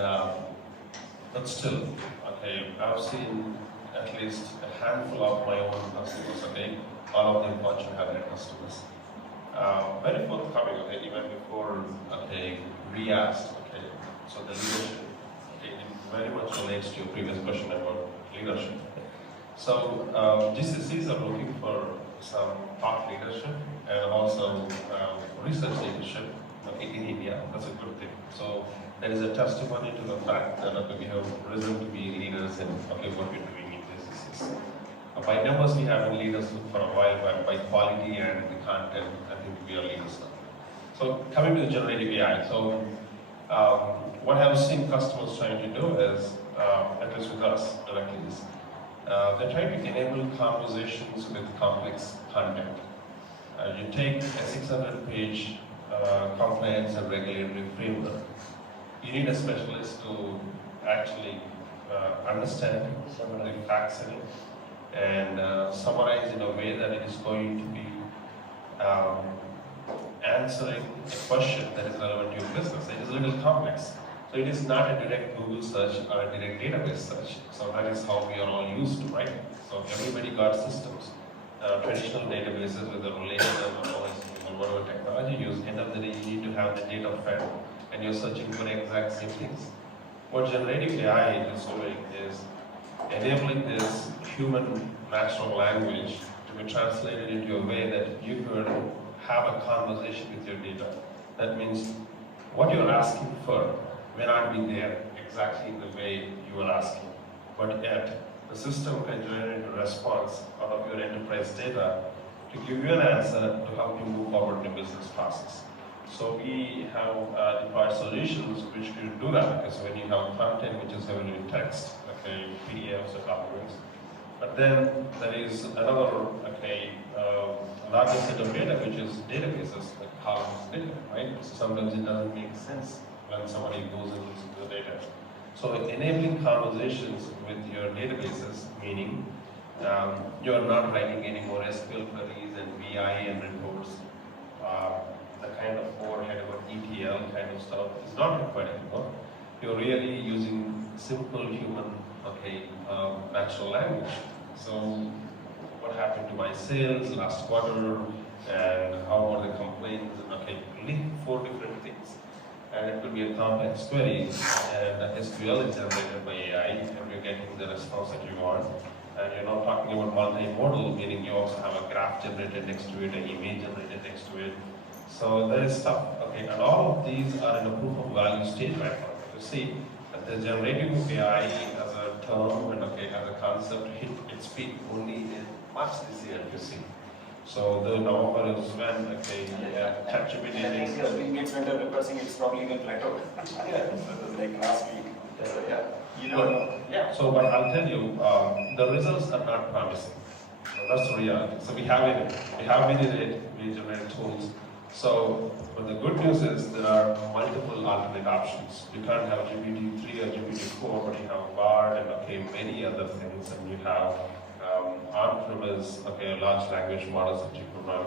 but still, okay, I've seen at least a handful of my own customers, okay, all of them Fortune 100 customers. Very forthcoming, okay, even before, okay, re-asked, okay, so the leadership, okay, it very much relates to your previous question about leadership. So, GCCs are looking for some thought leadership and also research leadership in India. That's a good thing. So, there is a testimony to the fact that we have risen to be leaders in what we're doing in GCCs. By numbers, we have been leaders for a while, but by quality and the content, I think we are leaders now. So coming to the generative AI, so what I've seen customers trying to do is, at least with us directly, is they're trying to enable conversations with complex content. You take a 600-page compliance and regulatory framework. You need a specialist to actually understand some of the facts in it and summarize in a way that it is going to be answering a question that is relevant to your business. It is a little complex. So it is not a direct Google search or a direct database search. So that is how we are all used to, right? So everybody got systems. Traditional databases with a relational or whatever technology you use, end of the day you need to have the data fed and you're searching for the exact same things. What generative AI is doing is enabling this human natural language to be translated into a way that you could have a conversation with your data. That means what you're asking for may not be there exactly in the way you are asking, but yet the system can generate a response out of your enterprise data to give you an answer to help you move forward in the business process. So we have deployed solutions which can do that, because when you have content which is heavily in text, okay, PDFs or documents, but then there is another, okay, larger set of data which is databases, like columns data, right? So sometimes it doesn't make sense when somebody goes and looks into the data. So enabling conversations with your databases, meaning you're not writing any more SQL queries and BI and reports. The kind of overhead about ETL kind of stuff is not required anymore. You're really using simple human, okay, natural language. So what happened to my sales last quarter, and how are the complaints, okay, link 4 different things. And it could be a complex query, and SQL is generated by AI, and you're getting the response that you want. And you're not talking about multimodal, meaning you also have a graph generated next to it, an image generated next to it. So there is stuff, okay, and all of these are in a proof of value stage right now. You see that the generative AI as a term and okay, as a concept hit its peak only in March this year, you see. So the November is when okay, ChatGPT is. It's winter repressing, it's probably even plateaued. Yeah, like last week. So yeah, you never know. Yeah, so but I'll tell you, the results are not promising. So that's the reality. So we have been in it, we generate tools. So, but the good news is there are multiple alternate options. You can't have GPT-3 or GPT-4, but you have Bard and okay, many other things, and you have on-premise, okay, large language models that you can run.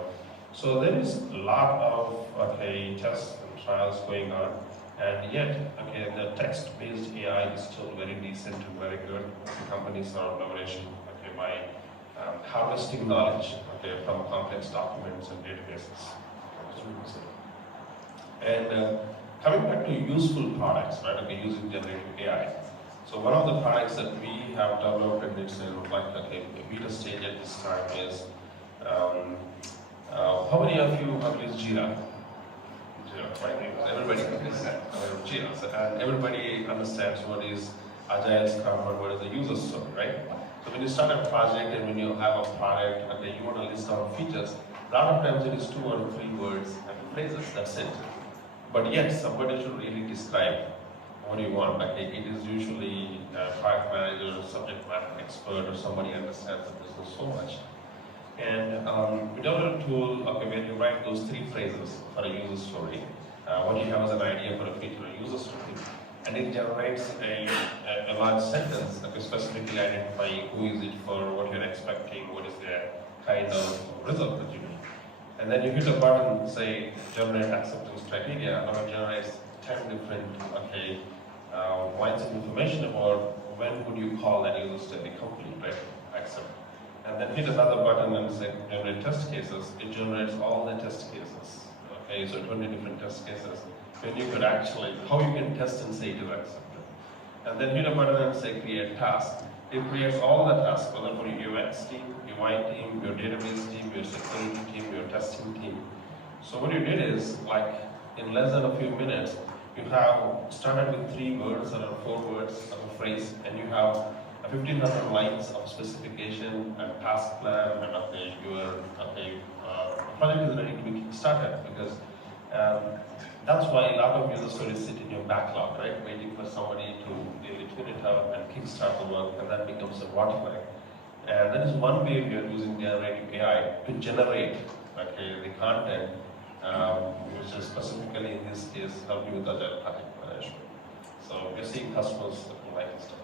So there is a lot of okay tests and trials going on, and yet okay the text-based AI is still very decent and very good. The companies are leveraging okay by harvesting knowledge okay from complex documents and databases. And coming back to useful products, right? Okay, using generative AI. So one of the products that we have developed and it's like okay, beta stage at this time is how many of you have used Jira? Jira, right? Everybody uses Jira, and everybody understands what is Agile Scrum and what is the user story, right? So when you start a project and when you have a product, okay, you want to list down features. A lot of times it is 2 or 3 words and phrases. That's it. But yet somebody should really describe what do you want. Like it is usually a product manager, subject matter expert, or somebody understands the business so much. And we developed a tool okay, where you write those 3 phrases for a user story. What you have as an idea for a feature or user story. And it generates a large sentence okay, specifically identifying who is it for, what you're expecting, what is the kind of result that you need. And then you hit a button, say, generate acceptance criteria, and it generates 10 different okay, lines of information about when would you call that user story complete, right? Accept. And then hit another button and say generate test cases. It generates all the test cases. Okay, so 20 different test cases. When you could actually, how you can test and say it is accepted. And then hit a button and say create task. It creates all the tasks, whether for your UX team, UI team, your database team, your security team, your testing team. So what you did is, like, in less than a few minutes, you have started with 3 words or 4 words of a phrase, and you have 1,500 lines of specification and task plan, and okay, your project is ready to be started because that's why a lot of user stories sit in your backlog, right? Waiting for somebody to really tune it up and kickstart the work, and that becomes a bottleneck. And that is one way we are using generative AI to generate okay, the content, which is specifically in this case helping with agile project management. So we're seeing customers looking like this stuff.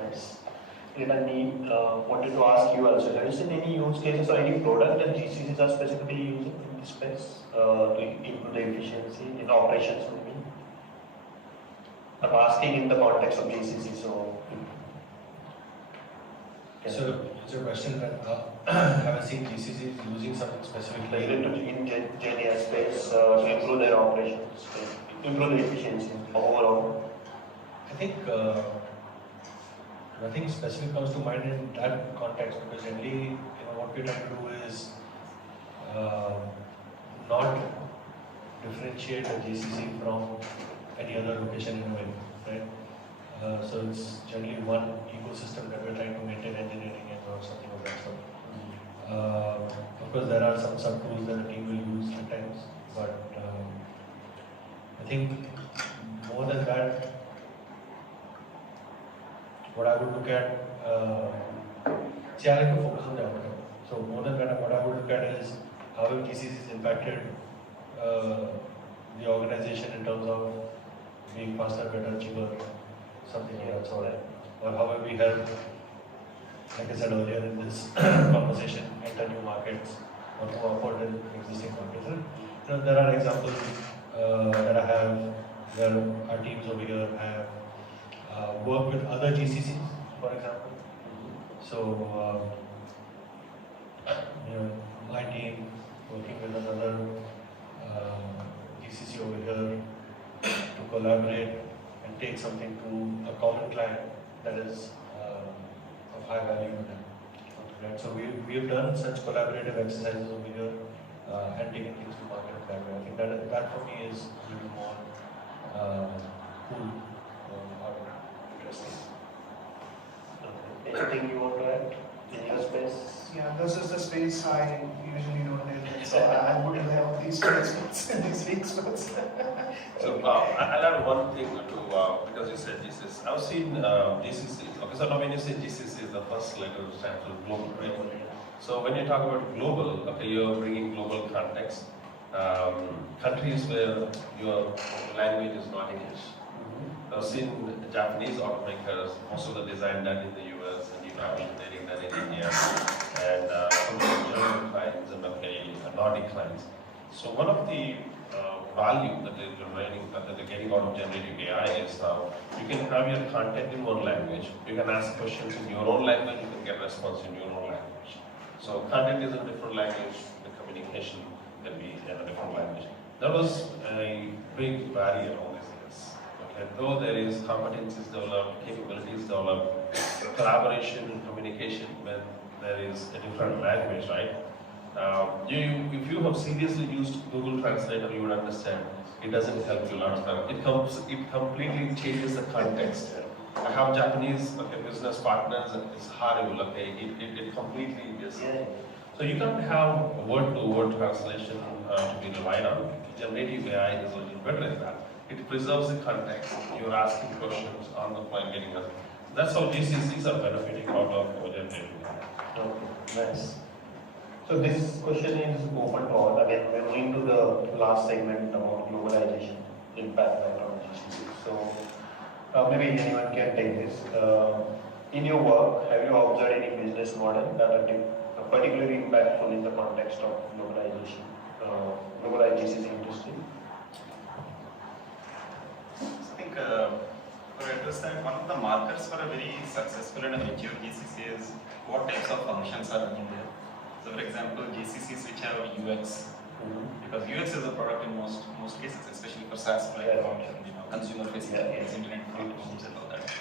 Nice. And I wanted to ask you also, have you seen any use cases or any product that GCCs are specifically using in this space to improve the efficiency in operations maybe? I'm asking in the context of GCC, so. So it's a question that have I seen GCCs using something specific Related to in Gen AI space to improve their operations, to improve the efficiency overall? I think nothing specific comes to mind in that context because generally, what we're trying to do is not differentiate a GCC from any other location in a way, right? So it's generally one ecosystem that we're trying to maintain engineering and or something of that sort. Of course, there are some sub-tools that the team will use at times, but I think more than that, what I would look at, see, I like to focus on the outcome. So more than that, what I would look at is how have GCCs impacted the organization in terms of being faster, better, cheaper, something of that sort. Or how have we helped, like I said earlier in this conversation, enter new markets or to offer in existing markets. There are examples that I have where our teams over here have work with other GCCs, for example. So my team working with another GCC over here to collaborate and take something to a common client that is of high value to them. Right? So we have done such collaborative exercises over here and taken things to market that way. I think that for me is a little more cool or interesting. Anything you want to add in your space? Yeah, this is the space I usually don't deal with, so I wouldn't have these placements in these weeks. So I'll add one thing to because you said GCCs. I've seen GCCs. Okay, so now when you say GCC is the first letter stands for global, right? So when you talk about global, okay, you're bringing global context. Countries where your language is not English. I've seen Japanese automakers, most of the design done in the US and engineering done in India, and some of the German clients and Nordic clients. So one of the value that they're getting out of generative AI is now you can have your content in one language, you can ask questions in your own language, you can get response in your own language. So content is in a different language, the communication can be in a different language. That was a big barrier all these years. Okay, though there is competencies developed, capabilities developed, collaboration and communication when there is a different language, right? If you have seriously used Google Translator, you would understand it doesn't help you a lot. It completely changes the context. I have Japanese business partners, and it's horrible. Okay, it completely is. So you can't have word-to-word translation to be relied on. Generative AI is a little better than that. It preserves the context. You're asking questions on the fly, getting answers. That's how GCCs are benefiting out of generative AI. Okay, nice. So this question is open to all. Again, we're going to the last segment about globalization impact on GCC. So maybe anyone can take this. In your work, have you observed any business model that are particularly impactful in the context of globalization, globalized GCC industry? I think to address that, one of the markers for a very successful and a mature GCC is what types of functions are running there. So for example, GCCs which have UX, because UX is a product in most cases, especially for SaaS platforms, consumer facing internet platforms and all that.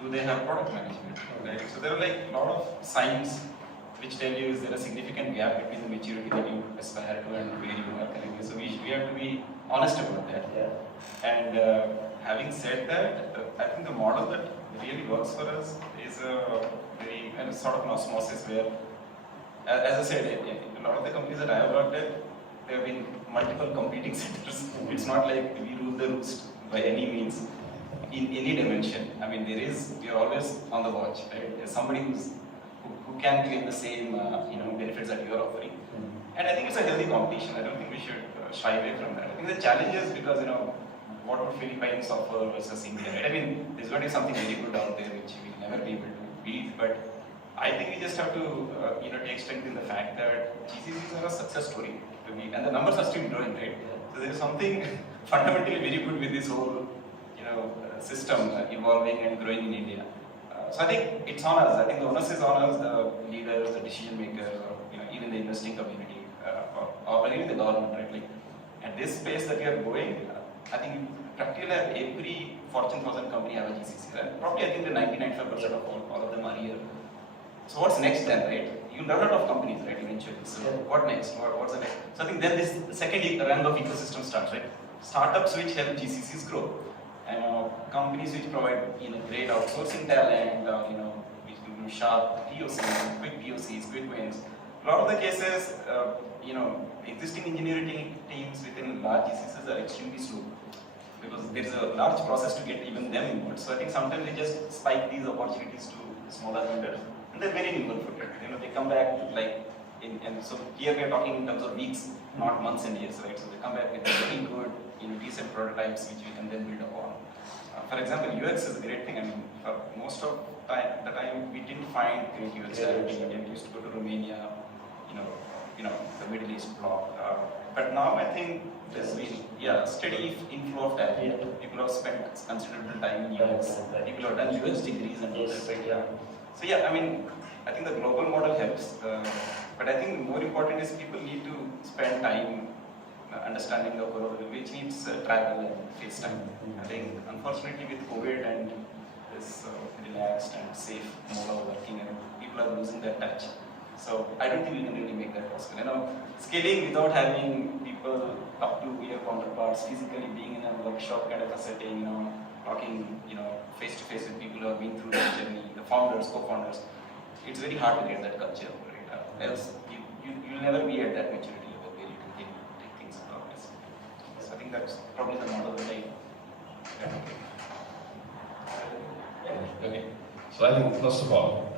Do they have product management? Right? So there are like a lot of signs which tell you is there a significant gap between the maturity that you aspire to and where you are currently. So we have to be honest about that. And having said that, I think the model that really works for us is a very kind of sort of an osmosis where, as I said, a lot of the companies that I have worked at, there have been multiple competing centers. It's not like we rule the roost by any means in any dimension. I mean, we are always on the watch, right? There's somebody who can claim the same benefits that you are offering. And I think it's a healthy competition. I don't think we should shy away from that. I think the challenge is because, what would Philippines offer versus India, right? I mean, there's going to be something very good out there which we will never be able to beat, but I think we just have to, take strength in the fact that GCCs are a success story to me, and the numbers are still growing, right? So there is something fundamentally very good with this whole, system evolving and growing in India. So I think it's on us. I think the onus is on us, the leaders, the decision makers, or even the investing community, or even the government, right? Like at this space that we are going, I think practically every Fortune 1000 company have a GCC, right? Probably I think the 99.5% of all of them are here. So what's next then, right? You'll run out of companies, right, eventually. So what next? What's the next? So I think then this second rung of ecosystem starts, right? Startups which help GCCs grow, and companies which provide great outsourcing talent, which do sharp POCs, quick POCs, quick wins. A lot of the cases, existing engineering teams within large GCCs are extremely slow because there is a large process to get even them involved. So I think sometimes they just spike these opportunities to smaller vendors, and they're very nimble for it. They come back and so here we are talking in terms of weeks, not months and years, right? So they come back with very good, decent prototypes which we can then build upon. For example, UX is a great thing. I mean, for most of the time we didn't find great UX talent in India. We used to go to Romania, the Middle East bloc. But now I think there's been steady inflow of talent. People have spent considerable time in UX. People have done UX degrees and all that. So I mean, I think the global model helps. But I think more important is people need to spend time understanding the world, which needs travel and face time. I think unfortunately with COVID and this relaxed and safe mode of working, and people are losing their touch. So I don't think we can really make that possible. Scaling without having people up to your counterparts, physically being in a workshop kind of a setting, talking, face to face with people who have been through that journey, the founders, co-founders. It's very hard to get that culture, right? Else you'll never be at that maturity level where you can take things progress. So I think that's probably the model that I. Okay. So I think first of all,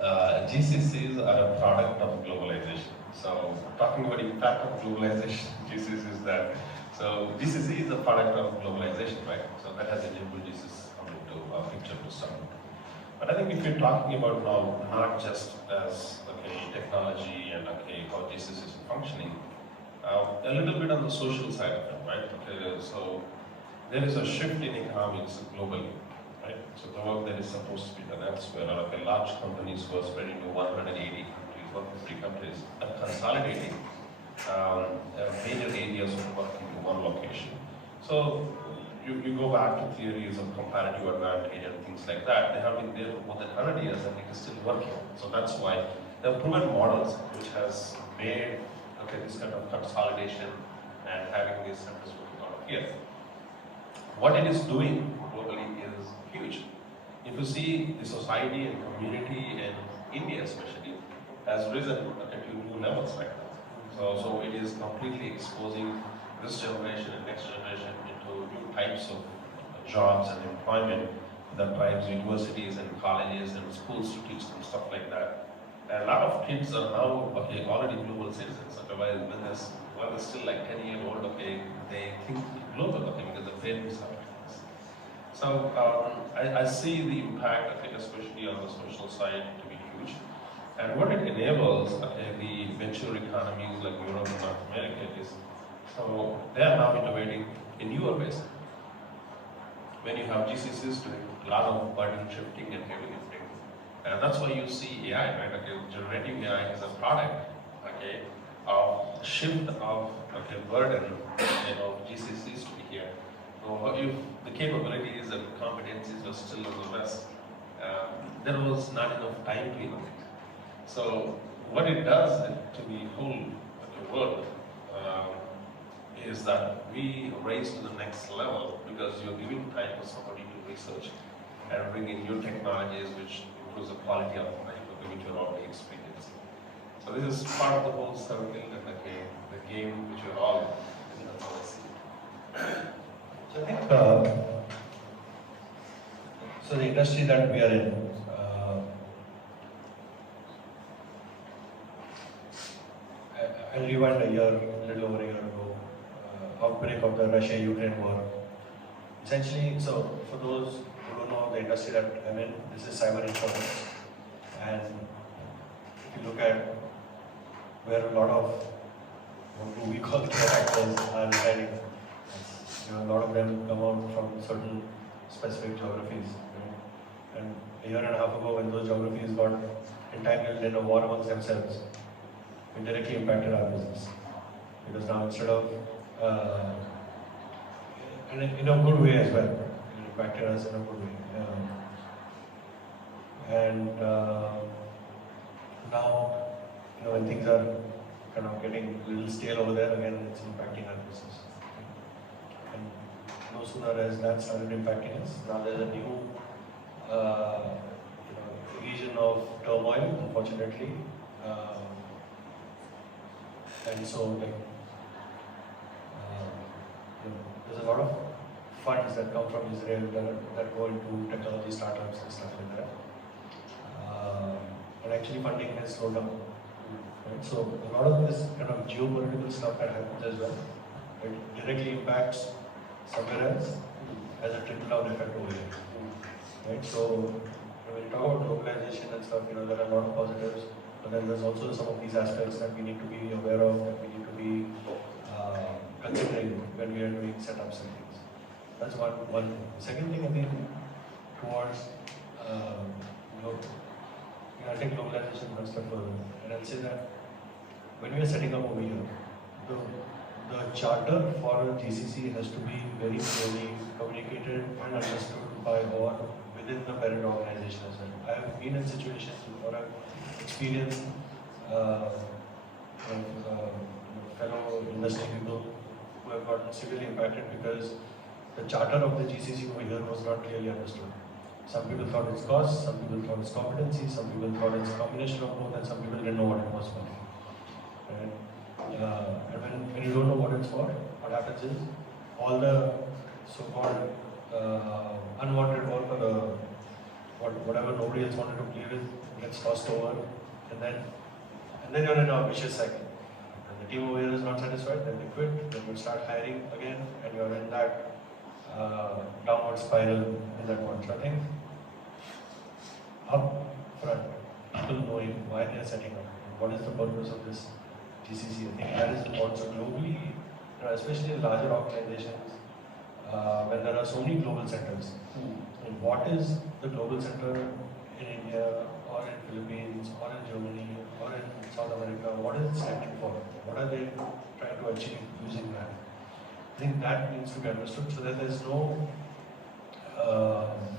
GCCs are a product of globalization. So talking about impact of globalization, GCC is that. So GCC is a product of globalization, right? So that has enabled GCC come into a picture to start. But I think if you're talking about now, not just as technology and how GCC is functioning, a little bit on the social side of it, right? So there is a shift in economics globally. Right? So the work that is supposed to be done elsewhere, large companies who are spread into 180 countries, 150 countries, are consolidating major areas of work into one location. So you go back to theories of comparative advantage and things like that. They have been there for more than 100 years and it is still working. So that's why there are proven models which has made this kind of consolidation and having these centers working out of here. What it is doing globally is huge. If you see the society and community in India especially has risen to new levels right now. So it is completely exposing this generation and next generation into new types of jobs and employment that drives universities and colleges and schools to teach them stuff like that. And a lot of kids are now already global citizens. Otherwise, when they're still like 10-year-old, they think global, because the parents are. So I see the impact, especially on the social side, to be huge. And what it enables, the venture economies like Europe and North America is, so they are now innovating in newer ways. When you have GCCs doing a lot of burden shifting and heavy lifting, and that's why you see AI, right? Generative AI is a product, of shift of burden, GCCs to be here. So if the capabilities and competencies are still in the West, there was not enough time to innovate. So what it does to the whole world is that we raise to the next level because you're giving time for somebody to research and bring in new technologies which improves the quality of life which you're already experiencing. So this is part of the whole circle and the game which you're all in the policy. So I think, so the industry that we are in, I'll rewind a little over a year ago, outbreak of the Russia-Ukraine war. Essentially, so for those who don't know the industry that I'm in, this is cyber insurance. And if you look at where a lot of, what do we call threat actors are residing, a lot of them come out from certain specific geographies. Right? And a year and a half ago, when those geographies got entangled in a war amongst themselves, it directly impacted our business. Because now instead of, and in a good way as well, it impacted us in a good way. Now, when things are kind of getting a little stale over there, again, it's impacting our business. And no sooner as that started impacting us, now there's a new region of turmoil, unfortunately. And so, there's a lot of funds that come from Israel that go into technology startups and stuff like that. And actually funding has slowed down. Right? So a lot of this kind of geopolitical stuff that happens as well, it directly impacts somewhere else as a trickle-down effect over here. Right? So when you talk about globalization and stuff, there are a lot of positives, but then there's also some of these aspects that we need to be aware of, that we need to be considering when we are doing setups and things. That's one thing. Second thing, I think, towards I'll take globalization one step further, and I'll say that when we are setting up over here, the charter for a GCC has to be very clearly communicated and understood by all within the parent organization as well. I have been in situations or I've experienced fellow industry people who have gotten severely impacted because the charter of the GCC over here was not clearly understood. Some people thought it's cost, some people thought it's competency, some people thought it's a combination of both, and some people didn't know what it was for. Right? And when you don't know what it's for, what happens is all the so-called unwanted work or the whatever nobody else wanted to play with gets tossed over, and then you're in a vicious cycle. And the team over here is not satisfied, then they quit, then you start hiring again, and you're in that downward spiral in that one. So I think up front, people knowing why they are setting up, what is the purpose of this GCC. I think that is important. So globally, especially in larger organizations, when there are so many global centers, and what is the global center in India or in Philippines or in Germany or in South America, what is it standing for? What are they trying to achieve using that? I think that needs to be understood so that there's no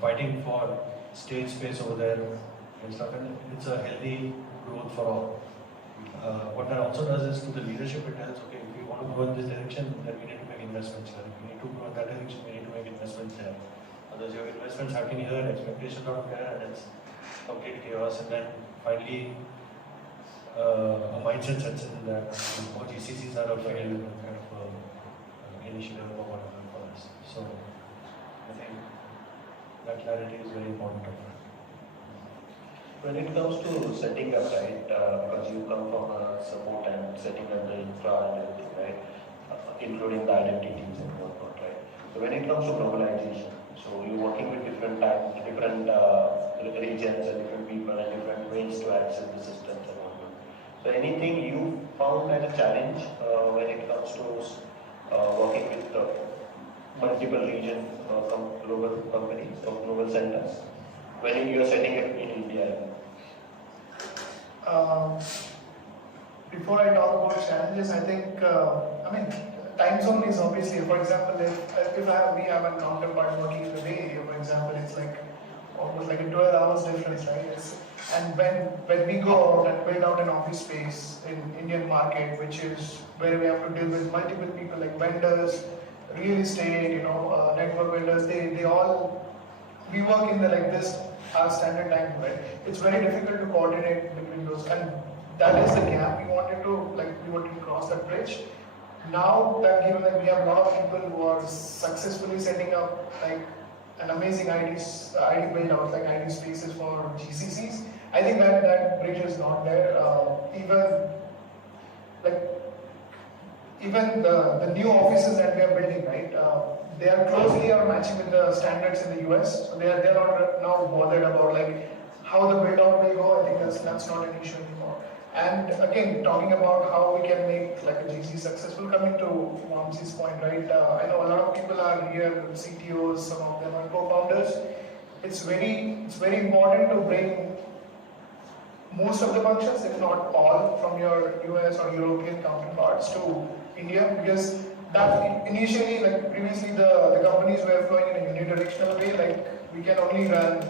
fighting for stage space over there and stuff, and it's a healthy growth for all. What that also does is to the leadership, it tells, okay, if we want to go in this direction, then we need to make investments here. If we need to go in that direction, we need to make investments there. Otherwise, you have investments happening here, expectations are there, and it's complete chaos. And then finally, a mindset sets in that GCCs are a failed kind of initiative or whatever for us. So I think that clarity is very important. When it comes to setting up, right, because you come from support and setting up the infra and everything, right, including the identities and whatnot, right. So when it comes to globalization, so you're working with different regions and different people and different ways to access the systems and whatnot. So anything you found as a challenge when it comes to working with multiple region global companies or global centers when you are setting up in India? Before I talk about challenges, I think, time zone is obviously, for example, if we have a counterpart working in the Bay Area, for example, it's like almost like a 12 hours difference, right? And when we go out and build out an office space in Indian market, which is where we have to deal with multiple people like vendors, real estate, network vendors, they all, we work in the like this, our standard time, right? It's very difficult to coordinate between those, and that is the gap we wanted to cross that bridge. Now that given that we have a lot of people who are successfully setting up like an amazing ID build out, like ID spaces for GCCs, I think that bridge is not there. Even the new offices that we are building, right? They are closely matching with the standards in the US. So they are not now bothered about like how the build out will go. I think that's not an issue anymore. And again, talking about how we can make like a GC successful, coming to Vamsi's point, right? I know a lot of people are here, CTOs, some of them are co-founders. It's very important to bring most of the functions, if not all, from your US or European counterparts to India, because that initially, like previously, the companies were flowing in a unidirectional way. Like we can only run,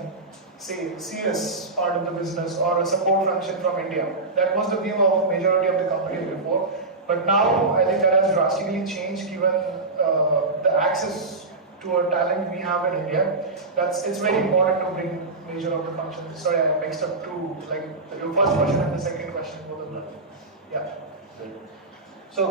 say, CS part of the business or a support function from India. That was the view of majority of the companies before. But now I think that has drastically changed given the access to a talent we have in India. It's very important to bring major of the functions. Sorry, I mixed up two, like your first question and the second question, both of them. Yeah. Good. So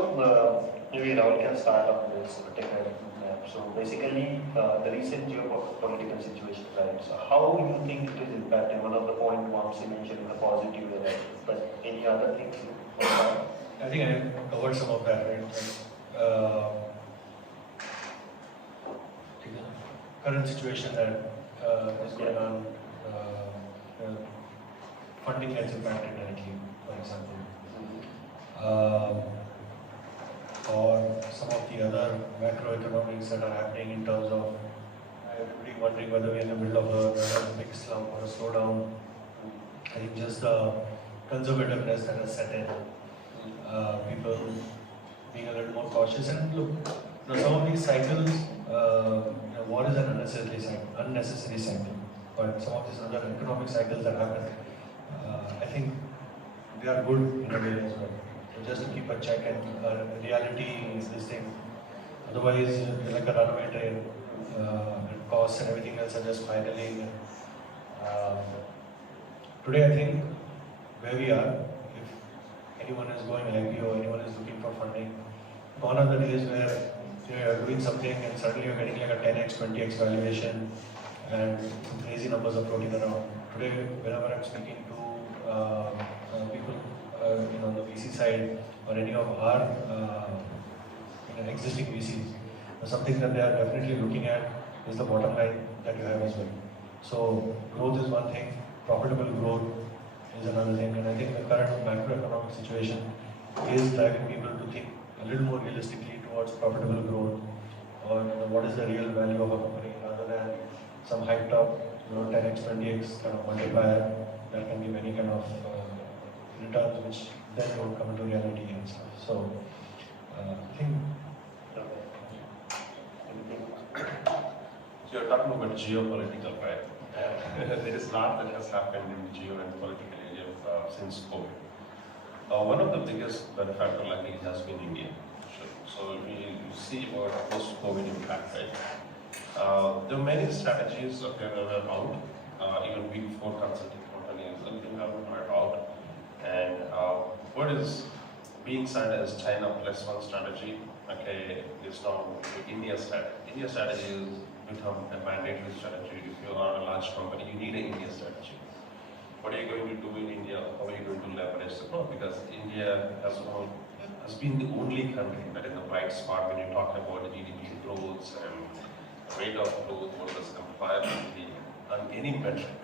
maybe Rahul can start off with this particular map. So basically, the recent geopolitical situation, right? So how do you think it is impacting? One of the points Vamsi mentioned in a positive way, right? But any other things you want to add? I think I covered some of that, right? The current situation that is going on, funding gets impacted directly, for example. Or some of the other macroeconomics that are happening in terms of everybody wondering whether we're in the middle of a big slump or a slowdown. I think just the conservativeness that has set in people being a little more cautious. And look, some of these cycles, war is an unnecessary cycle, but some of these other economic cycles that happen, I think they are good in a way as well. So just to keep a check, and reality is this thing. Otherwise, you're like a runaway train, and costs and everything else are just spiraling. Today, I think where we are, if anyone is going IPO, anyone is looking for funding, gone are the days where you're doing something and suddenly you're getting like a 10x, 20x valuation, and some crazy numbers are floating around. Today, whenever I'm speaking to people on the VC side or any of our existing VCs, something that they are definitely looking at is the bottom line that you have as well. So growth is one thing, profitable growth is another thing, and I think the current macroeconomic situation is driving people to think a little more realistically towards profitable growth, or what is the real value of a company rather than some hyped up 10x, 20x kind of multiplier that can give any kind of returns which then don't come into reality and stuff. So I think. So you're talking about geopolitical, right? There is a lot that has happened in the geo and political area since COVID. One of the biggest benefactor likely has been India. So if you see about post-COVID impact, right? There are many strategies that are out, even big four consulting companies are out. And what is being signed as China plus one strategy, okay, is now India strategy. India strategy is become a mandatory strategy. If you are a large company, you need an India strategy. What are you going to do in India? How are you going to leverage the growth? Because India has been the only country that is the bright spot when you talk about GDP growth and rate of growth versus employability on any metric.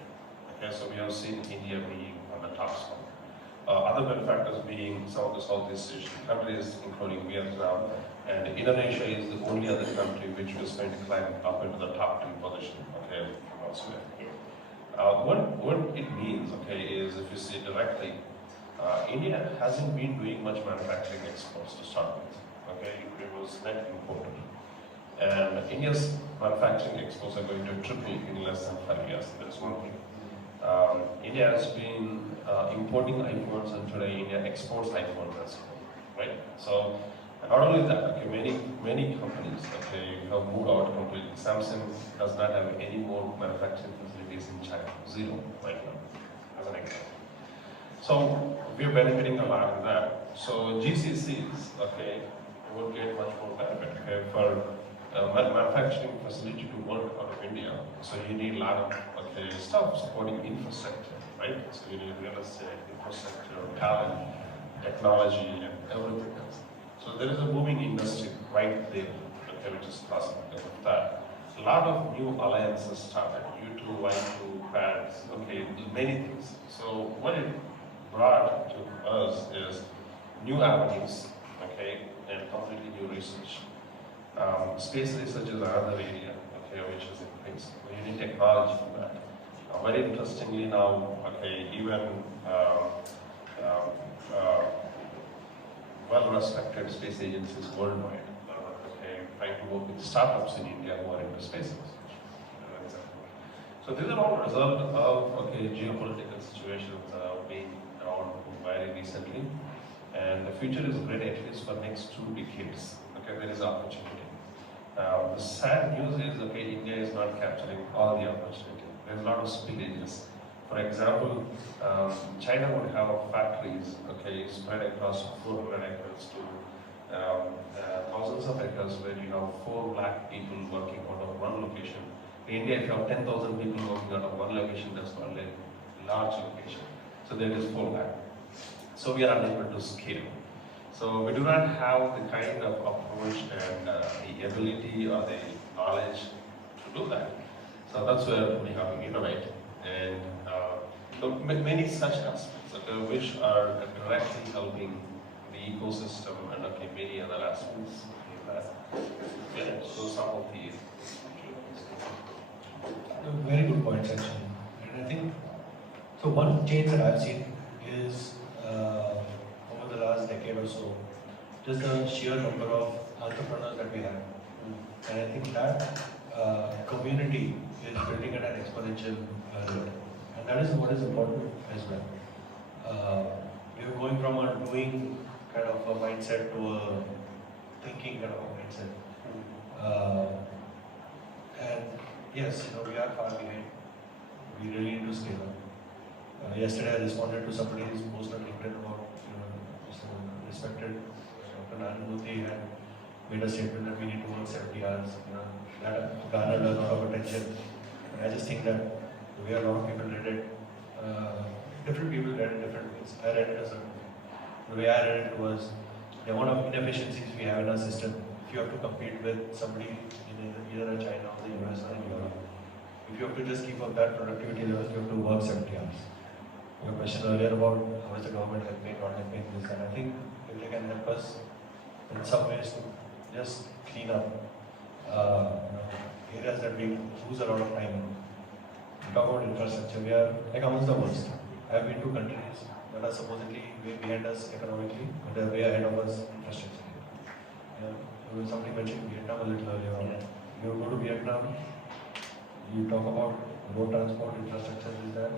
Okay, so we have seen India being on the top spot. Other benefactors being some of the Southeast Asian countries, including Vietnam, and Indonesia is the only other country which was going to climb up into the top 2 position, okay, from elsewhere. What it means, okay, is if you see directly, India hasn't been doing much manufacturing exports to start with, okay, it was net importer. And India's manufacturing exports are going to triple in less than 5 years, that's one thing. India has been importing iPhones, and today India exports iPhones as well, right? So not only that, okay, many companies, okay, have moved out completely. Samsung does not have any more manufacturing facilities in China, 0 right now, as an example. So we're benefiting a lot in that. So GCCs, okay, would get much more benefit, okay, for manufacturing facility to work out of India. So you need a lot of stuff supporting infrastructure, right? So you need real estate, infrastructure, talent, technology, and everything else. So there is a booming industry right there, okay, which is possible because of that. A lot of new alliances started, U2, Y2, pads, okay, many things. So what it brought to us is new avenues, okay, and completely new research. Space research is another area, okay, which is in place. We need technology for that. Very interestingly now, okay, even well-respected space agencies worldwide, okay, trying to work with startups in India who are into space research. So these are all result of geopolitical situations being around very recently, and the future is great at least for next 2 decades. Okay, there is opportunity. The sad news is, okay, India is not capturing all the opportunity. There's a lot of spillages. For example, China would have factories, okay, spread across 400 acres to thousands of acres where you have 4 lakh people working out of one location. In India, if you have 10,000 people working out of one location, that's not a large location. So there is 4 lakh. So we are unable to scale. So we do not have the kind of approach and the ability or the knowledge to do that. So that's where we have to innovate. And many such aspects, okay, which are directly helping the ecosystem and many other aspects. So some of these. Very good points actually. And I think, so one change that I've seen is over the last decade or so, just the sheer number of entrepreneurs that we have. And I think that community is building at an exponential rate. And that is what is important as well. We are going from a doing kind of a mindset to a thinking kind of a mindset. And yes, we are far behind. We really need to scale up. Yesterday I responded to somebody's post on LinkedIn about, respected Dr. Narendra had made a statement that we need to work 70 hours. That garnered a lot of attention. I just think that a lot of people read it. Different people read it different ways. I read it as the way I read it was the amount of inefficiencies we have in our system. If you have to compete with somebody in either China or the US or in Europe, if you have to just keep up that productivity level, you have to work 70 hours. Your question earlier about how is the government helping, not helping this, and I think if they can help us in some ways to just clean up areas that we lose a lot of time in. We talk about infrastructure, we are like amongst the worst. I have been to countries that are supposedly way behind us economically, but they are way ahead of us infrastructure. Somebody mentioned Vietnam a little earlier on. You go to Vietnam, you talk about road transport infrastructure is there.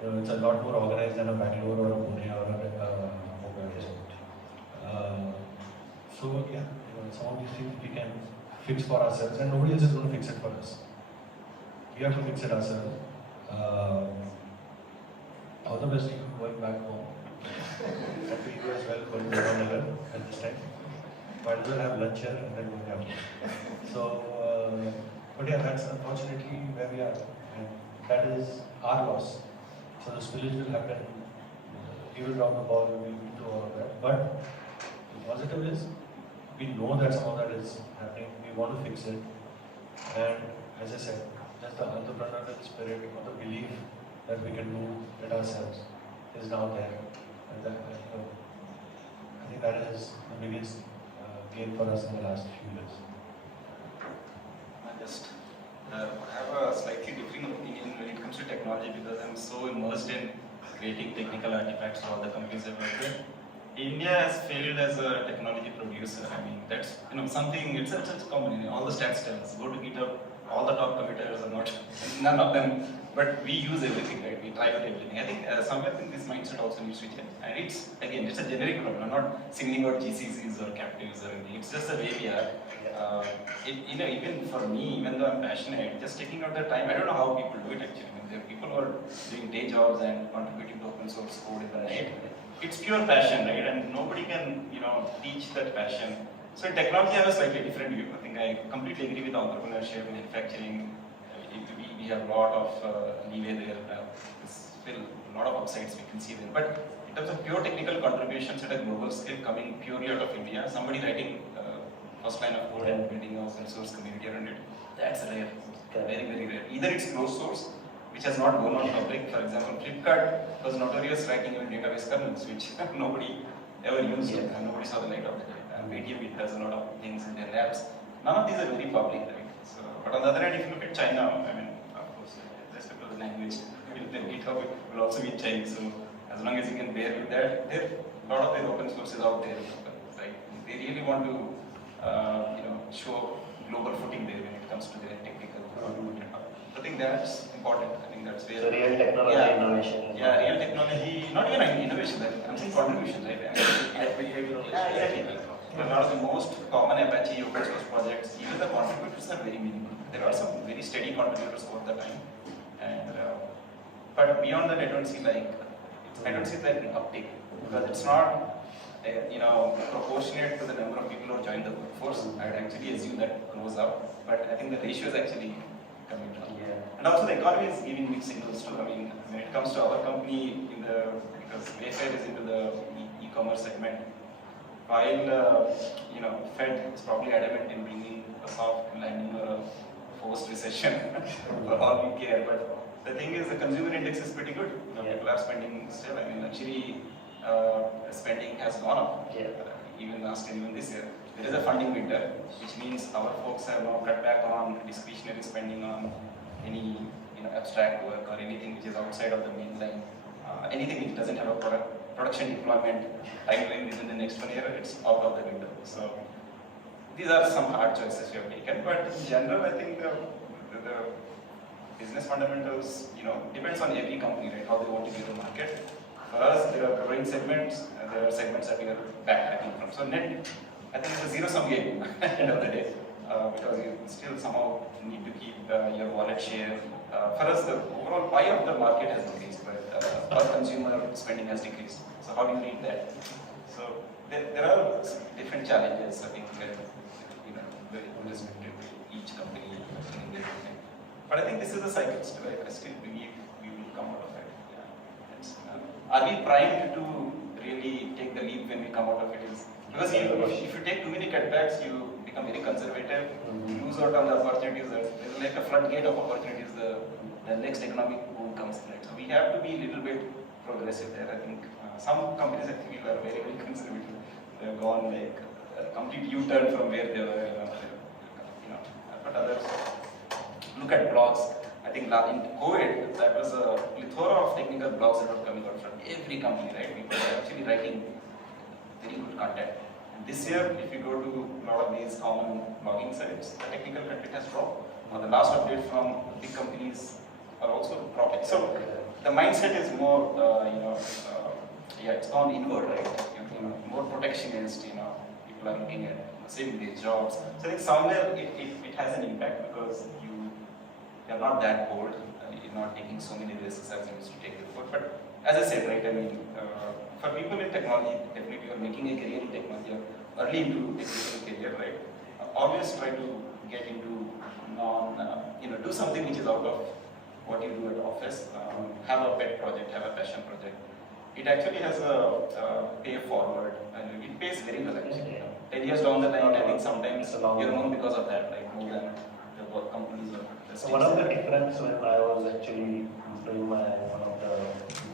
It's a lot more organized than a Bangalore or a Pune or a Mumbai. So yeah, some of these things we can fix for ourselves, and nobody else is going to fix it for us. We have to fix it ourselves. All the best to you going back home. And to you as well going to Nagar at this time. Might as well have lunch here and then go down. So, but yeah, that's unfortunately where we are, and that is our loss. So the spillage will happen. We will drop the ball, we will do all of that. But the positive is, we know that some of that is happening. We want to fix it, and as I said, just the entrepreneurial spirit or the belief that we can do it ourselves is now there, and that, I think that is the biggest gain for us in the last few years. I have a slightly different opinion when it comes to technology because I'm so immersed in creating technical artifacts for all the companies I've worked with. India has failed as a technology producer. I mean, that's something. It's such a common. All the stats tell us. Go to GitHub. All the top committers are not, none of them. But we use everything, right? We try out everything. I think somewhere this mindset also needs to change. And it's a generic problem. I'm not singling out GCCs or captives or anything. It's just the way we are. Even for me, even though I'm passionate, just taking out the time. I don't know how people do it actually. I mean, there are people who are doing day jobs and contributing to open source code in the night. It's pure passion, right? And nobody can, teach that passion. So in technology, I have a slightly different view. I think I completely agree with entrepreneurship, manufacturing. We have a lot of leeway there. There's still a lot of upsides we can see there. But in terms of pure technical contributions at a global scale coming purely out of India, somebody writing first line of code and building an open source community around it, that's rare. Very, very rare. Either it's closed source, which has not gone on public. For example, Flipkart was notorious writing in database kernels, which nobody ever used and nobody saw the light of it. Medium, it does a lot of things in their labs. None of these are very public, right? So, but on the other hand, if you look at China, I mean, of course, respect of the language, GitHub will also be Chinese. So, as long as you can bear with that, a lot of their open source is out there, right? They really want to, show global footing there when it comes to their technical. I think that's important. I think that's where. So real technology innovation. Yeah, real technology, not even innovation. I'm saying contributions, right? Exactly. A lot of the most common Apache open source projects, even the contributors are very minimal. There are some very steady contributors over the time, and but beyond that, I don't see like an uptake because it's not proportionate to the number of people who join the workforce. I would actually assume that goes up, but I think the ratio is actually coming down. Yeah. And also the economy is giving mixed signals too. I mean, when it comes to our company, because Wayfair is into the e-commerce segment. While Fed is probably adamant in bringing a soft landing or a forced recession for all we care, but the thing is the consumer index is pretty good. People are spending still. I mean, luxury spending has gone up. Even last year, even this year. There is a funding winter, which means our folks have now cut back on discretionary spending on any abstract work or anything which is outside of the mainline anything which doesn't have a production deployment timeline within the next 1 year, it's out of the window. So these are some hard choices we have taken, but in general, I think the business fundamentals, depends on every company, right? How they want to view the market. For us, there are growing segments, and there are segments that we are backtracking from. So net, I think it's a zero-sum game at the end of the day, because you still somehow need to keep your wallet share. For us, the overall pie of the market has increased, but our consumer spending has decreased. So how do you read that? So there are different challenges, I think, the investment in each company in their thing. But I think this is a cycle still. I still believe we will come out of it. Yeah. Are we primed to really take the leap when we come out of it? Because if you take too many cutbacks, you become very conservative, you lose out on the opportunities. There's like a floodgate of opportunities, the next economic boom comes. Right? So we have to be a little bit progressive there. I think some companies I feel are very, very conservative. They've gone like a complete U-turn from where they were. But others, look at blogs. I think in COVID, that was a plethora of technical blogs that were coming out from every company, right? People are actually writing very good content. And this year, if you go to a lot of these common blogging sites, the technical content has dropped. The last update from big companies are also dropping. So the mindset is more, it's gone inward, right? More protectionist, people are looking at saving their jobs. So I think somewhere it has an impact because you're not that bold, you're not taking so many risks as you used to take before. But as I said, right, for people in technology, definitely you're making a career in technology, you're early into technical career, right? Always try to get into do something which is out of what you do at office. Have a pet project, have a passion project. It actually has a pay forward, and it pays very well actually. 10 years down the line, I think sometimes you're known because of that, like more than the work companies or the So one of the difference when I was actually doing one of the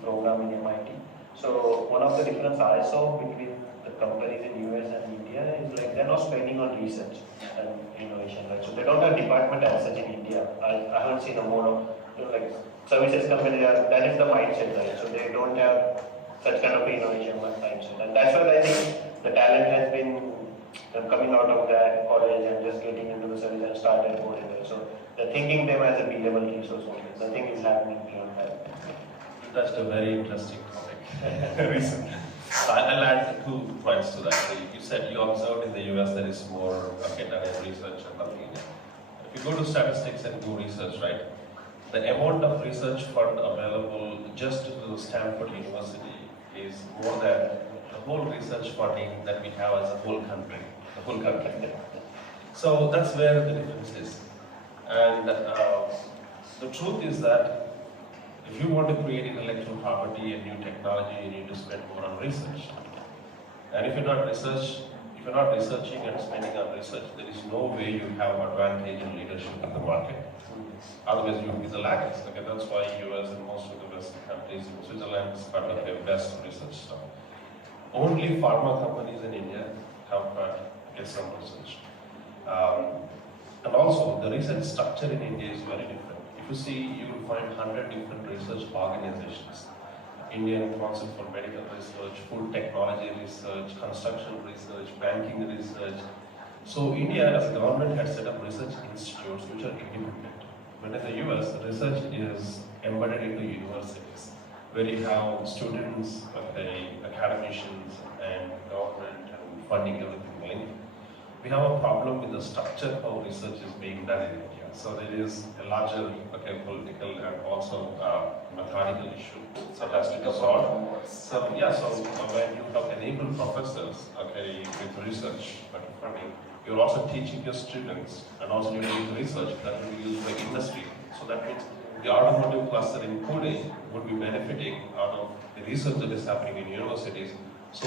program in MIT. So one of the difference I saw between the companies in US and India is like they're not spending on research and innovation, right? So they don't have department as such in India. I haven't seen a more of like services company that is the mindset, right? So they don't have such kind of innovation mindset, and that's what I think the talent has been coming out of that college and just getting into the service and started going there. So they're thinking them as a B-level resource only. Nothing is happening beyond that. That's a very interesting topic. I'll add 2 points to that. You said you observed in the US there is more academic research and nothing. If you go to statistics and do research, right, the amount of research fund available just to Stanford University is more than the whole research funding that we have as a whole country. So that's where the difference is. And the truth is that if you want to create intellectual property and new technology, you need to spend more on research. And if you're not researching and spending on research, there is no way you have advantage in leadership in the market. Otherwise, you will be the laggards. Okay, that's why US and most of the Western countries, Switzerland is part of their best research stuff. Only pharma companies in India have get some research. And also, the research structure in India is very different. If you see, you will find 100 different research organizations. Indian Council for Medical Research, Food Technology Research, Construction Research, Banking Research. So India as a government had set up research institutes which are independent. But in the US, research is embedded into universities, where you have students, academicians, and government and funding everything linked. We have a problem with the structure of research is being done in India. So there is a larger political and also mathematical issue that has to be solved. So when you have enabled professors with research funding, you're also teaching your students and also you're doing research that will be used by industry. So that means the automotive cluster in Pune would be benefiting out of the research that is happening in universities. So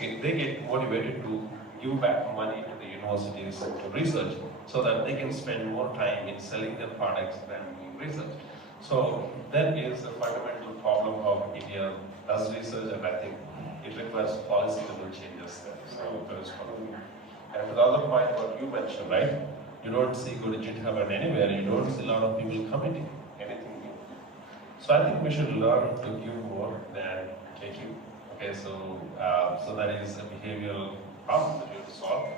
they get motivated to give back money to the universities to research so that they can spend more time in selling their products than doing research. So that is the fundamental problem of India does research, and I think it requires policy level changes there. So there is problem. And to the other point what you mentioned, right? You don't see go to GitHub and anywhere, you don't see a lot of people committing anything new. So I think we should learn to give more than taking. Okay, so that is a behavioral problem that we have to solve.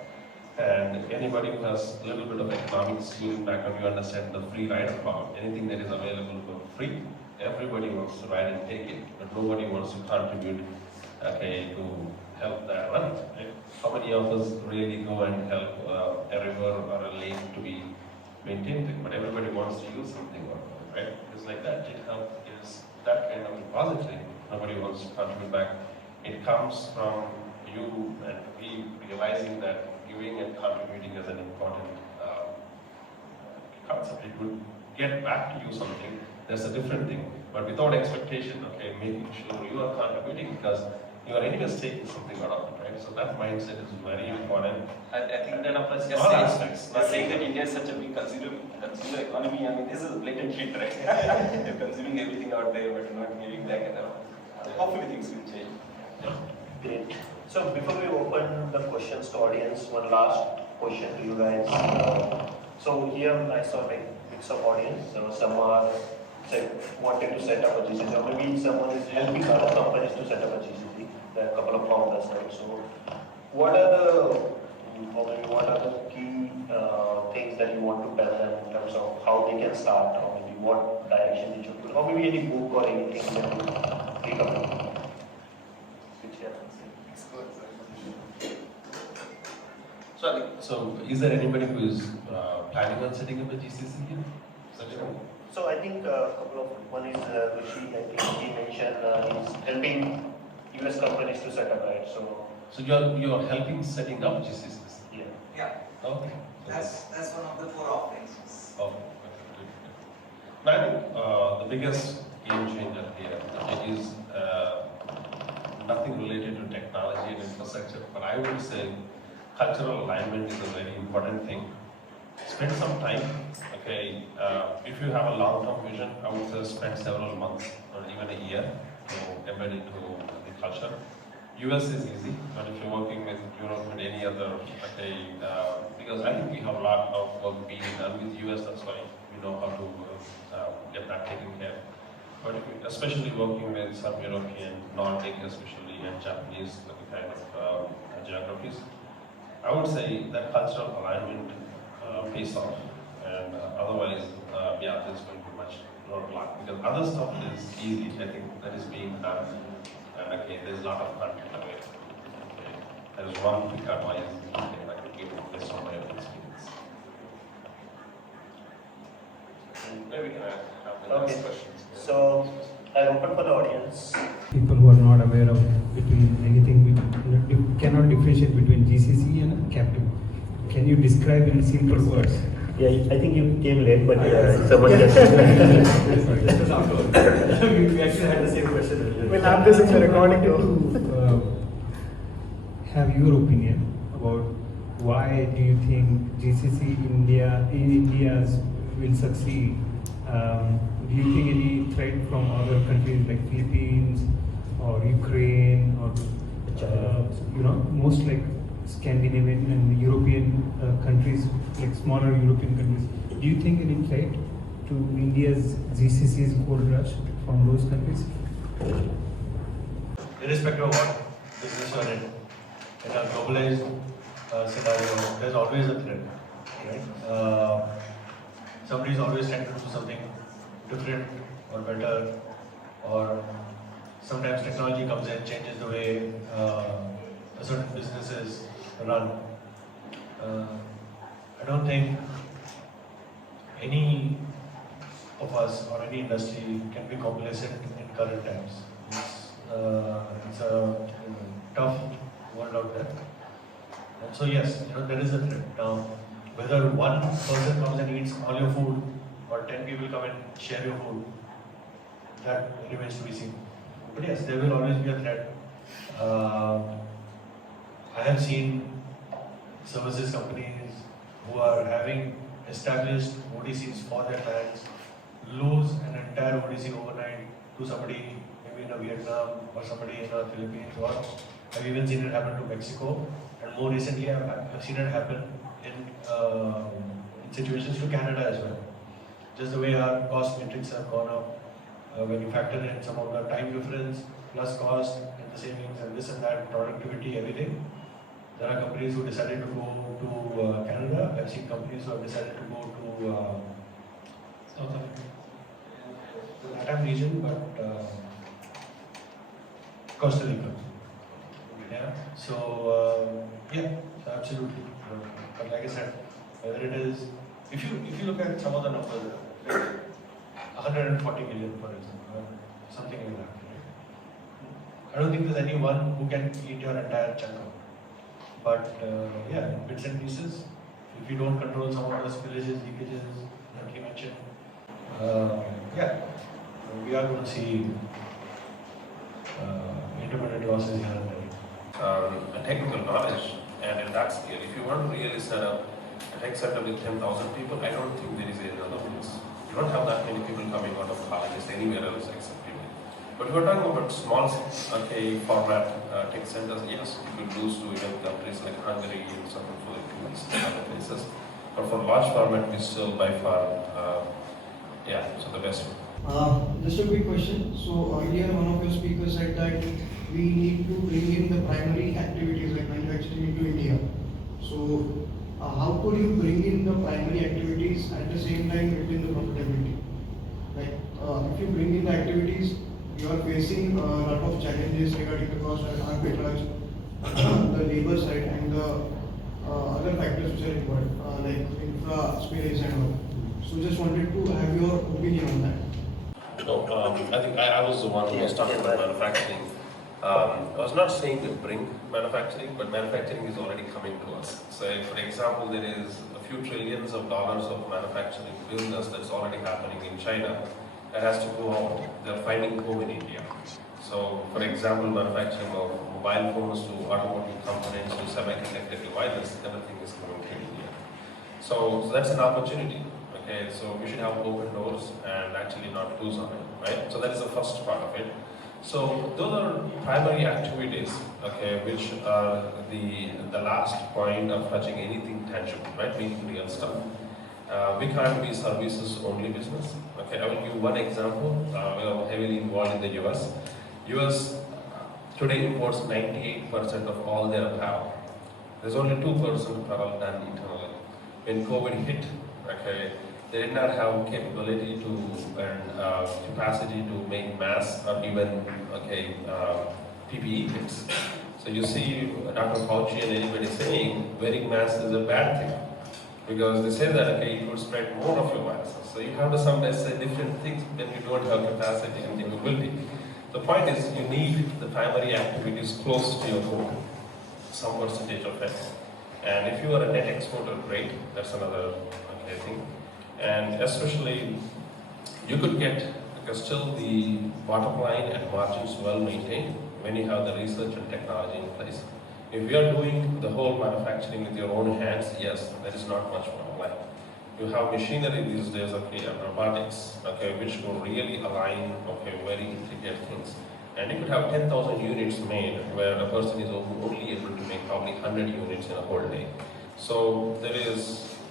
And anybody who has a little bit of economic schooling background, you understand the free rider problem. Anything that is available for free, everybody wants to ride and take it, but nobody wants to contribute, okay, to help that run. Right? How many of us really go and help a river or a lake to be maintained? But everybody wants to use something, right? It's like that. It is that kind of repository. Nobody wants to contribute back. It comes from you and we realizing that giving and contributing is an important concept. It would get back to you something. That's a different thing. But without expectation, okay, making sure you are contributing because you are anyways taking something out of it, right? So that mindset is very important. I think that approach All aspects. just saying that India is such a big consumer economy. I mean, this is a blatant hit, right? You're consuming everything out there, but not giving back enough. Hopefully things will change. Yeah. Great. So before we open the questions to audience, one last question to you guys. So here I saw like mix of audience. So some are wanting to set up a GCC, or maybe someone is helping other companies to set up a GCC. There are a couple of founders, right? So what are the key things that you want to tell them in terms of how they can start, or maybe what direction they should put, or maybe any book or anything that you recommend? So is there anybody who is planning on setting up a GCC here? So I think a couple of, one is Rishi, I think he mentioned he's helping US companies to set up, right? So you're helping setting up GCCs? Yeah. Yeah, Okay. that's one of the core offerings. Okay. Good. I think the biggest game changer here is nothing related to technology and infrastructure, but I would say cultural alignment is a very important thing. Spend some time, okay, if you have a long-term vision, I would say spend several months or even a year to embed into the culture. US is easy, but if you're working with Europe and any other, okay, because I think we have a lot of work being done with US, that's why we know how to get that taken care. But especially working with some European, Nordic especially, and Japanese kind of geographies, I would say that cultural alignment pays off, and otherwise, yeah, there's going to be much roadblock because other stuff is easy. I think that is being done, and okay, there's a lot of content available. Okay. There's one quick advice that I could give based on my own experience. Maybe we can have the next questions. So I open for the audience. People who are not aware of between anything, cannot differentiate between GCC and captive. Can you describe in simple words? Yeah, I think you came late, but someone just. Sorry, this was afterwards. We actually had the same question earlier. We'll have this in the recording too. Have your opinion about why do you think GCC India will succeed? Do you think any threat from other countries like Philippines or Ukraine or most like Scandinavian and European countries, like smaller European countries? Do you think any threat to India's GCC's gold rush from those countries? Irrespective of what business you're in a globalized scenario, there's always a threat. Right? Somebody is always trying to do something different or better, or sometimes technology comes in, changes the way a certain businesses run. I don't think any of us or any industry can be complacent in current times. It's a tough world out there. And so yes, there is a threat. Now, whether one person comes and eats all your food or 10 people come and share your food, that remains to be seen. But yes, there will always be a threat. I have seen services companies who are having established ODCs for their clients lose an entire ODC overnight to somebody maybe in Vietnam or somebody in the Philippines, or I've even seen it happen to Mexico, and more recently I've seen it happen in situations to Canada as well. Just the way our cost metrics have gone up, when you factor in some of the time difference, plus cost, and the savings, and this and that, productivity, everything, there are companies who decided to go to Canada. I've seen companies who have decided to go to South Africa, the LATAM region, but Costa Rica. Yeah. So so absolutely. But like I said, whether it is, if you look at some of the numbers, like 140 million, for example, something like that. Right? I don't think there's anyone who can eat your entire chunk out. But yeah, in bits and pieces, if you don't control some of those spillages, leakages that you mentioned, we are going to see intermittent losses here and there. A technical knowledge, and in that scale, if you want to really set up a tech center with 10,000 people, I don't think there is another place. You don't have that many people coming out of colleges anywhere else except here. But if we're talking about small, format tech centers, yes, you could lose to even countries like Hungary and some Philippines and other places. But for large format, we still by far, so the best one. Just a quick question. So earlier one of your speakers said that we need to bring in the primary activities like manufacturing into India. So how could you bring in the primary activities at the same time retain the profitability? Like if you bring in the activities, you are facing a lot of challenges regarding the cost and arbitrage, the labor side and the other factors which are required, like infra, space and all. So just wanted to have your opinion on that. No, I think I was the one who was talking about manufacturing. I was not saying to bring manufacturing, but manufacturing is already coming to us. So, for example, there is a few trillions of dollars of manufacturing business that's already happening in China that has to go out. They're finding home in India. So, for example, manufacturing of mobile phones to automotive components to semiconductor devices, everything is coming to India. So that's an opportunity. Okay, so we should have open doors and actually not lose on it, right? So that is the first part of it. So those are primary activities, okay, which are the last point of touching anything tangible, right? Making real stuff. We can't be services only business. Okay, I will give one example. We are heavily involved in the US. US today imports 98% of all their apparel. There's only 2% apparel done internally. When COVID hit, okay, they did not have capability to and capacity to make masks or even PPE kits. So you see Dr. Fauci and anybody saying wearing masks is a bad thing because they say that it would spread more of your viruses. So you have to sometimes say different things when you don't have capacity and capability. The point is you need the primary activities close to your home, some percentage of it. And if you are a net exporter, great, that's another thing. And especially, you could get, because still the bottom line and margins well maintained when you have the research and technology in place. If you are doing the whole manufacturing with your own hands, yes, there is not much bottom line. You have machinery these days, and robotics, which will really align, very intricate things. And you could have 10,000 units made where a person is only able to make probably 100 units in a whole day. So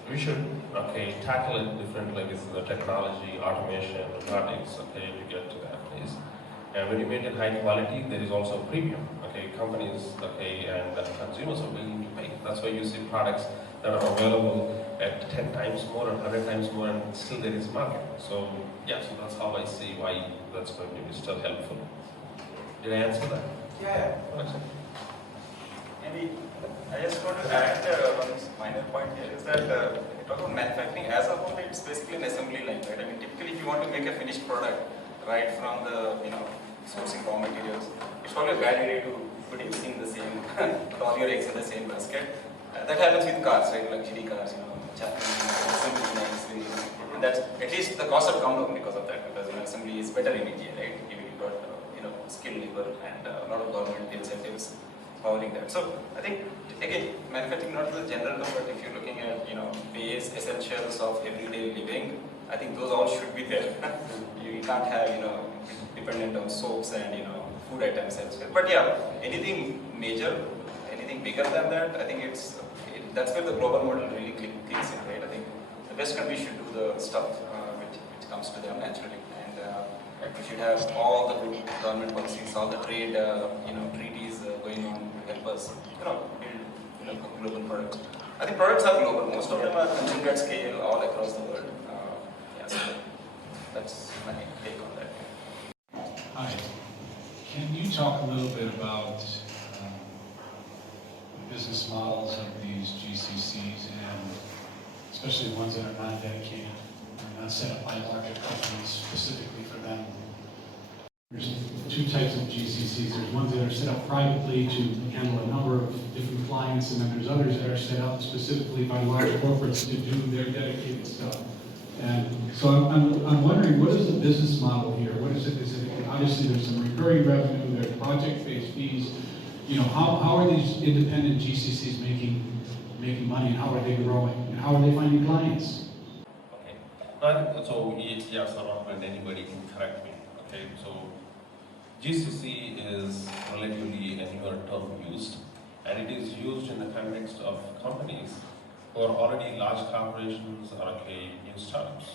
we should tackle it differently with the technology, automation, robotics, to get to that place. And when you maintain high quality, there is also a premium. Companies, and consumers are willing to pay. That's why you see products that are available at 10 times more or 100 times more, and still there is market. So so that's how I see why that's going to be still helpful. Did I answer that? Yeah. Maybe I just want to add one minor point here is that when you talk about manufacturing as a whole, it's basically an assembly line, right? I mean, typically if you want to make a finished product, right from the sourcing raw materials, it's probably a bad idea to put everything in the same, put all your eggs in the same basket. That happens with cars, right? Luxury cars, assembly lines, and that's at least the cost have come down because of that. Because assembly is better in India, right? You've got skilled labor and a lot of government incentives powering that. So I think again, manufacturing not the general term, but if you're looking at base essentials of everyday living, I think those all should be there. You can't have dependent on soaps and food items elsewhere. But yeah, anything major, anything bigger than that, I think that's where the global model really kicks in, right? I think the best countries should do the stuff which comes to them naturally. And we should have all the good government policies, all the trade treaties going on to help us build global products. I think products are global. Most of them are consumed at scale all across the world. So that's my take on that. Hi. Can you talk a little bit about the business models of these GCCs, and especially the ones that are not dedicated, or not set up by larger companies specifically for them? There's two types of GCCs. There's ones that are set up privately to handle a number of different clients, and then there's others that are set up specifically by large corporates to do their dedicated stuff. And so I'm wondering, what is the business model here? What is it specifically? Obviously, there's some recurring revenue, there's project-based fees. How are these independent GCCs making money, and how are they growing, and how are they finding clients? Okay, so yes or no, and anybody can correct me. Okay, so GCC is relatively a newer term used, and it is used in the context of companies who are already large corporations or new startups.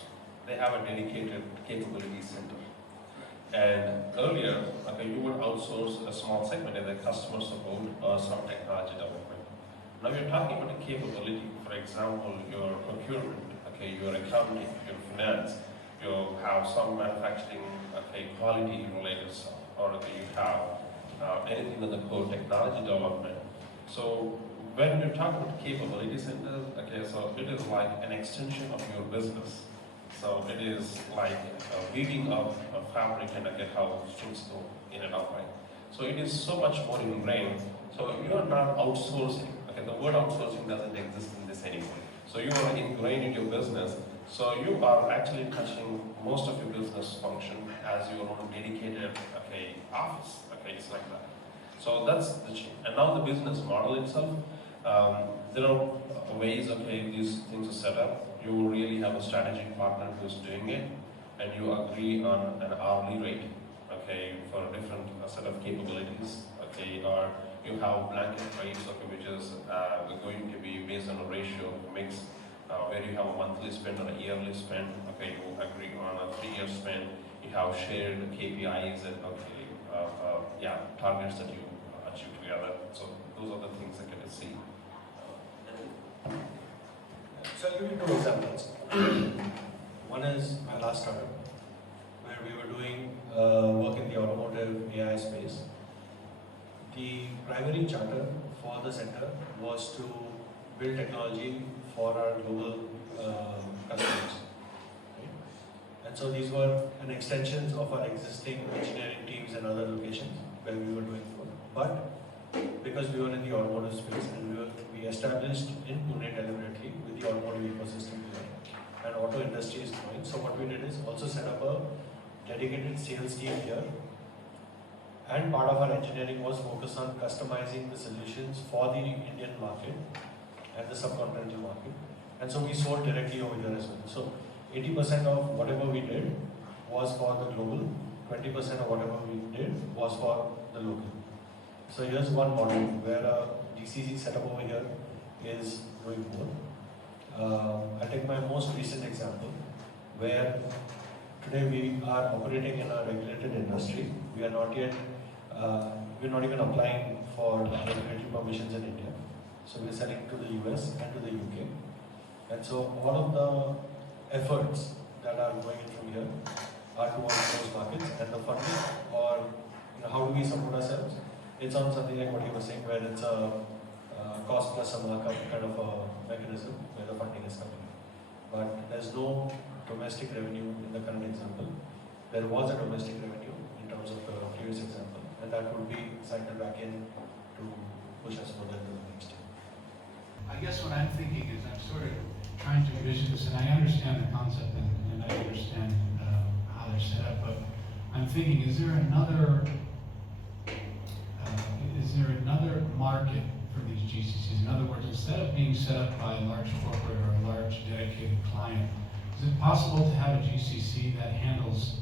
They have a dedicated capability center. And earlier, you would outsource a small segment as a customer support or some technology development. Now you're talking about a capability. For example, your procurement, your accounting, your finance, you have some manufacturing, quality related stuff, or you have anything in the core technology development. So when you talk about capability centers, so it is like an extension of your business. So it is like weaving of a fabric and how strings go in and out, right? So it is so much more ingrained. So you are not outsourcing. The word outsourcing doesn't exist in this anymore. So you are ingrained in your business. So you are actually touching most of your business function as your own dedicated office. It's like that. So that's the change. And now the business model itself, there are ways these things are set up. You really have a strategic partner who's doing it, and you agree on an hourly rate, for a different set of capabilities, or you have blanket rates, which is going to be based on a ratio mix, where you have a monthly spend or a yearly spend, you agree on a 3-year spend, you have shared KPIs and targets that you achieve together. So those are the things that you can see. So I'll give you 2 examples. One is my last startup, where we were doing work in the automotive AI space. The primary charter for the center was to build technology for our global customers. Right? And so these were an extensions of our existing engineering teams and other locations where we were doing work. But because we were in the automotive space and we established in Pune deliberately with the automotive ecosystem here, and auto industry is growing. So what we did is also set up a dedicated sales team here, and part of our engineering was focused on customizing the solutions for the Indian market and the subcontinental market. And so we sold directly over here as well. So 80% of whatever we did was for the global, 20% of whatever we did was for the local. So here's one model where a GCC setup over here is doing both. I'll take my most recent example, where today we are operating in a regulated industry. We are not yet, we're not even applying for regulatory permissions in India. So we're selling to the US and to the UK. And so all of the efforts that are going in from here are towards those markets, and the funding, or how do we support ourselves? It's on something like what you were saying, where it's a cost plus a markup kind of a mechanism where the funding is coming. But there's no domestic revenue in the current example. There was a domestic revenue in terms of the previous example, and that would be cycled back in to push us further into the next year. I guess what I'm thinking is I'm sort of trying to envision this, and I understand the concept and I understand how they're set up, but I'm thinking, is there another market for these GCCs? In other words, instead of being set up by a large corporate or a large dedicated client, is it possible to have a GCC that handles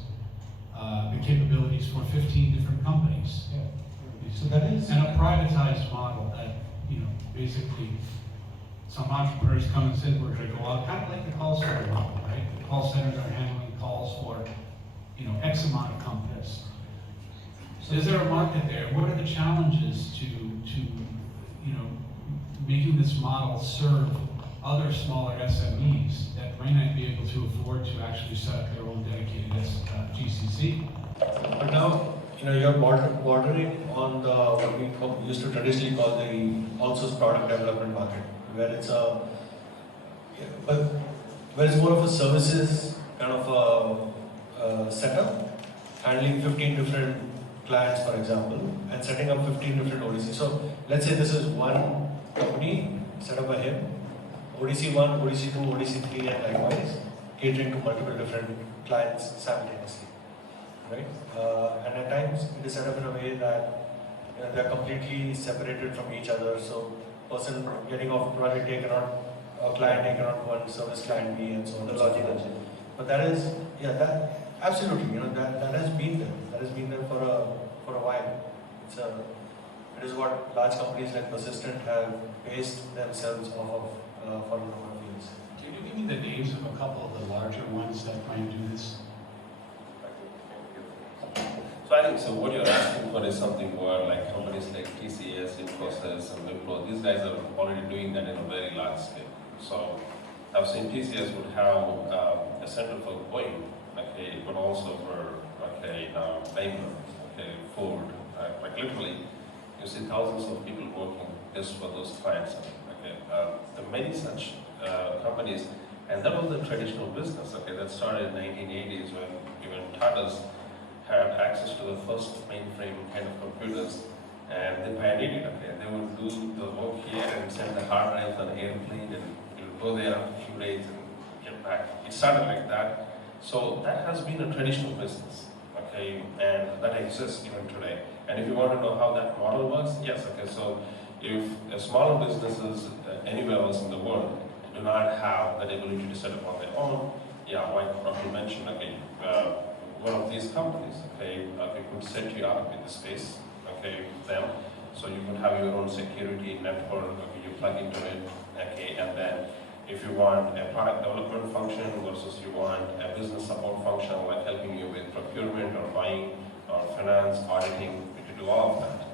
the capabilities for 15 different companies? Yeah. So that is, and a privatized model that, basically some entrepreneurs come and say, we're going to go out, kind of like the call center model, right? The call centers are handling calls for, X amount of compass. So is there a market there? What are the challenges to making this model serve other smaller SMEs that might not be able to afford to actually set up their own dedicated GCC? But now, you're bordering on the what we used to traditionally call the outsourced product development market, where it's more of a services kind of a setup, handling 15 different clients, for example, and setting up 15 different ODCs. So let's say this is one company, set up by him, ODC 1, ODC 2, ODC 3, and likewise, catering to multiple different clients simultaneously, right? And at times, it is set up in a way that they are completely separated from each other. So, person getting off project A cannot, a client A cannot go and service client B, and so on. The logic also. But that is, that absolutely, that has been there. That has been there for a while. It is what large companies like Persistent have based themselves off of for a number of years. Can you give me the names of a couple of the larger ones that try and do this? So I think what you're asking for is something where like companies like TCS, Infosys, and Wipro, these guys are already doing that in a very large scale. So I've seen TCS would have a center for Boeing, okay, but also for Daimler, Ford, like literally. You see thousands of people working just for those clients. Okay, there are many such companies, and that was the traditional business. Okay, that started in the 1980s when even Tatas had access to the first mainframe kind of computers, and they pioneered it. Okay, they would do the work here and send the hard drives on an airplane, and you would go there after a few days and get back. It started like that. So that has been a traditional business. Okay, and that exists even today. And if you want to know how that model works, yes, okay, so if smaller businesses anywhere else in the world do not have that ability to set up on their own, like Pratik mentioned, okay, one of these companies, okay, we could set you up in the space, okay, with them, so you could have your own security network, okay, you plug into it, okay, and then if you want a product development function versus you want a business support function, like helping you with procurement or buying or finance, auditing, we could do all of that.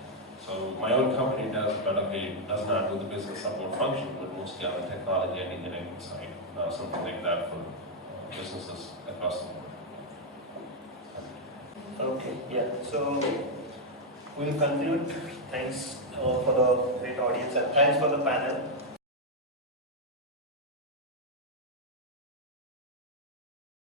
So my own company does, but okay, does not do the business support function, but mostly on the technology and engineering side, something like that for businesses across the board. Okay, yeah. So we'll conclude. Thanks for the great audience and thanks for the panel.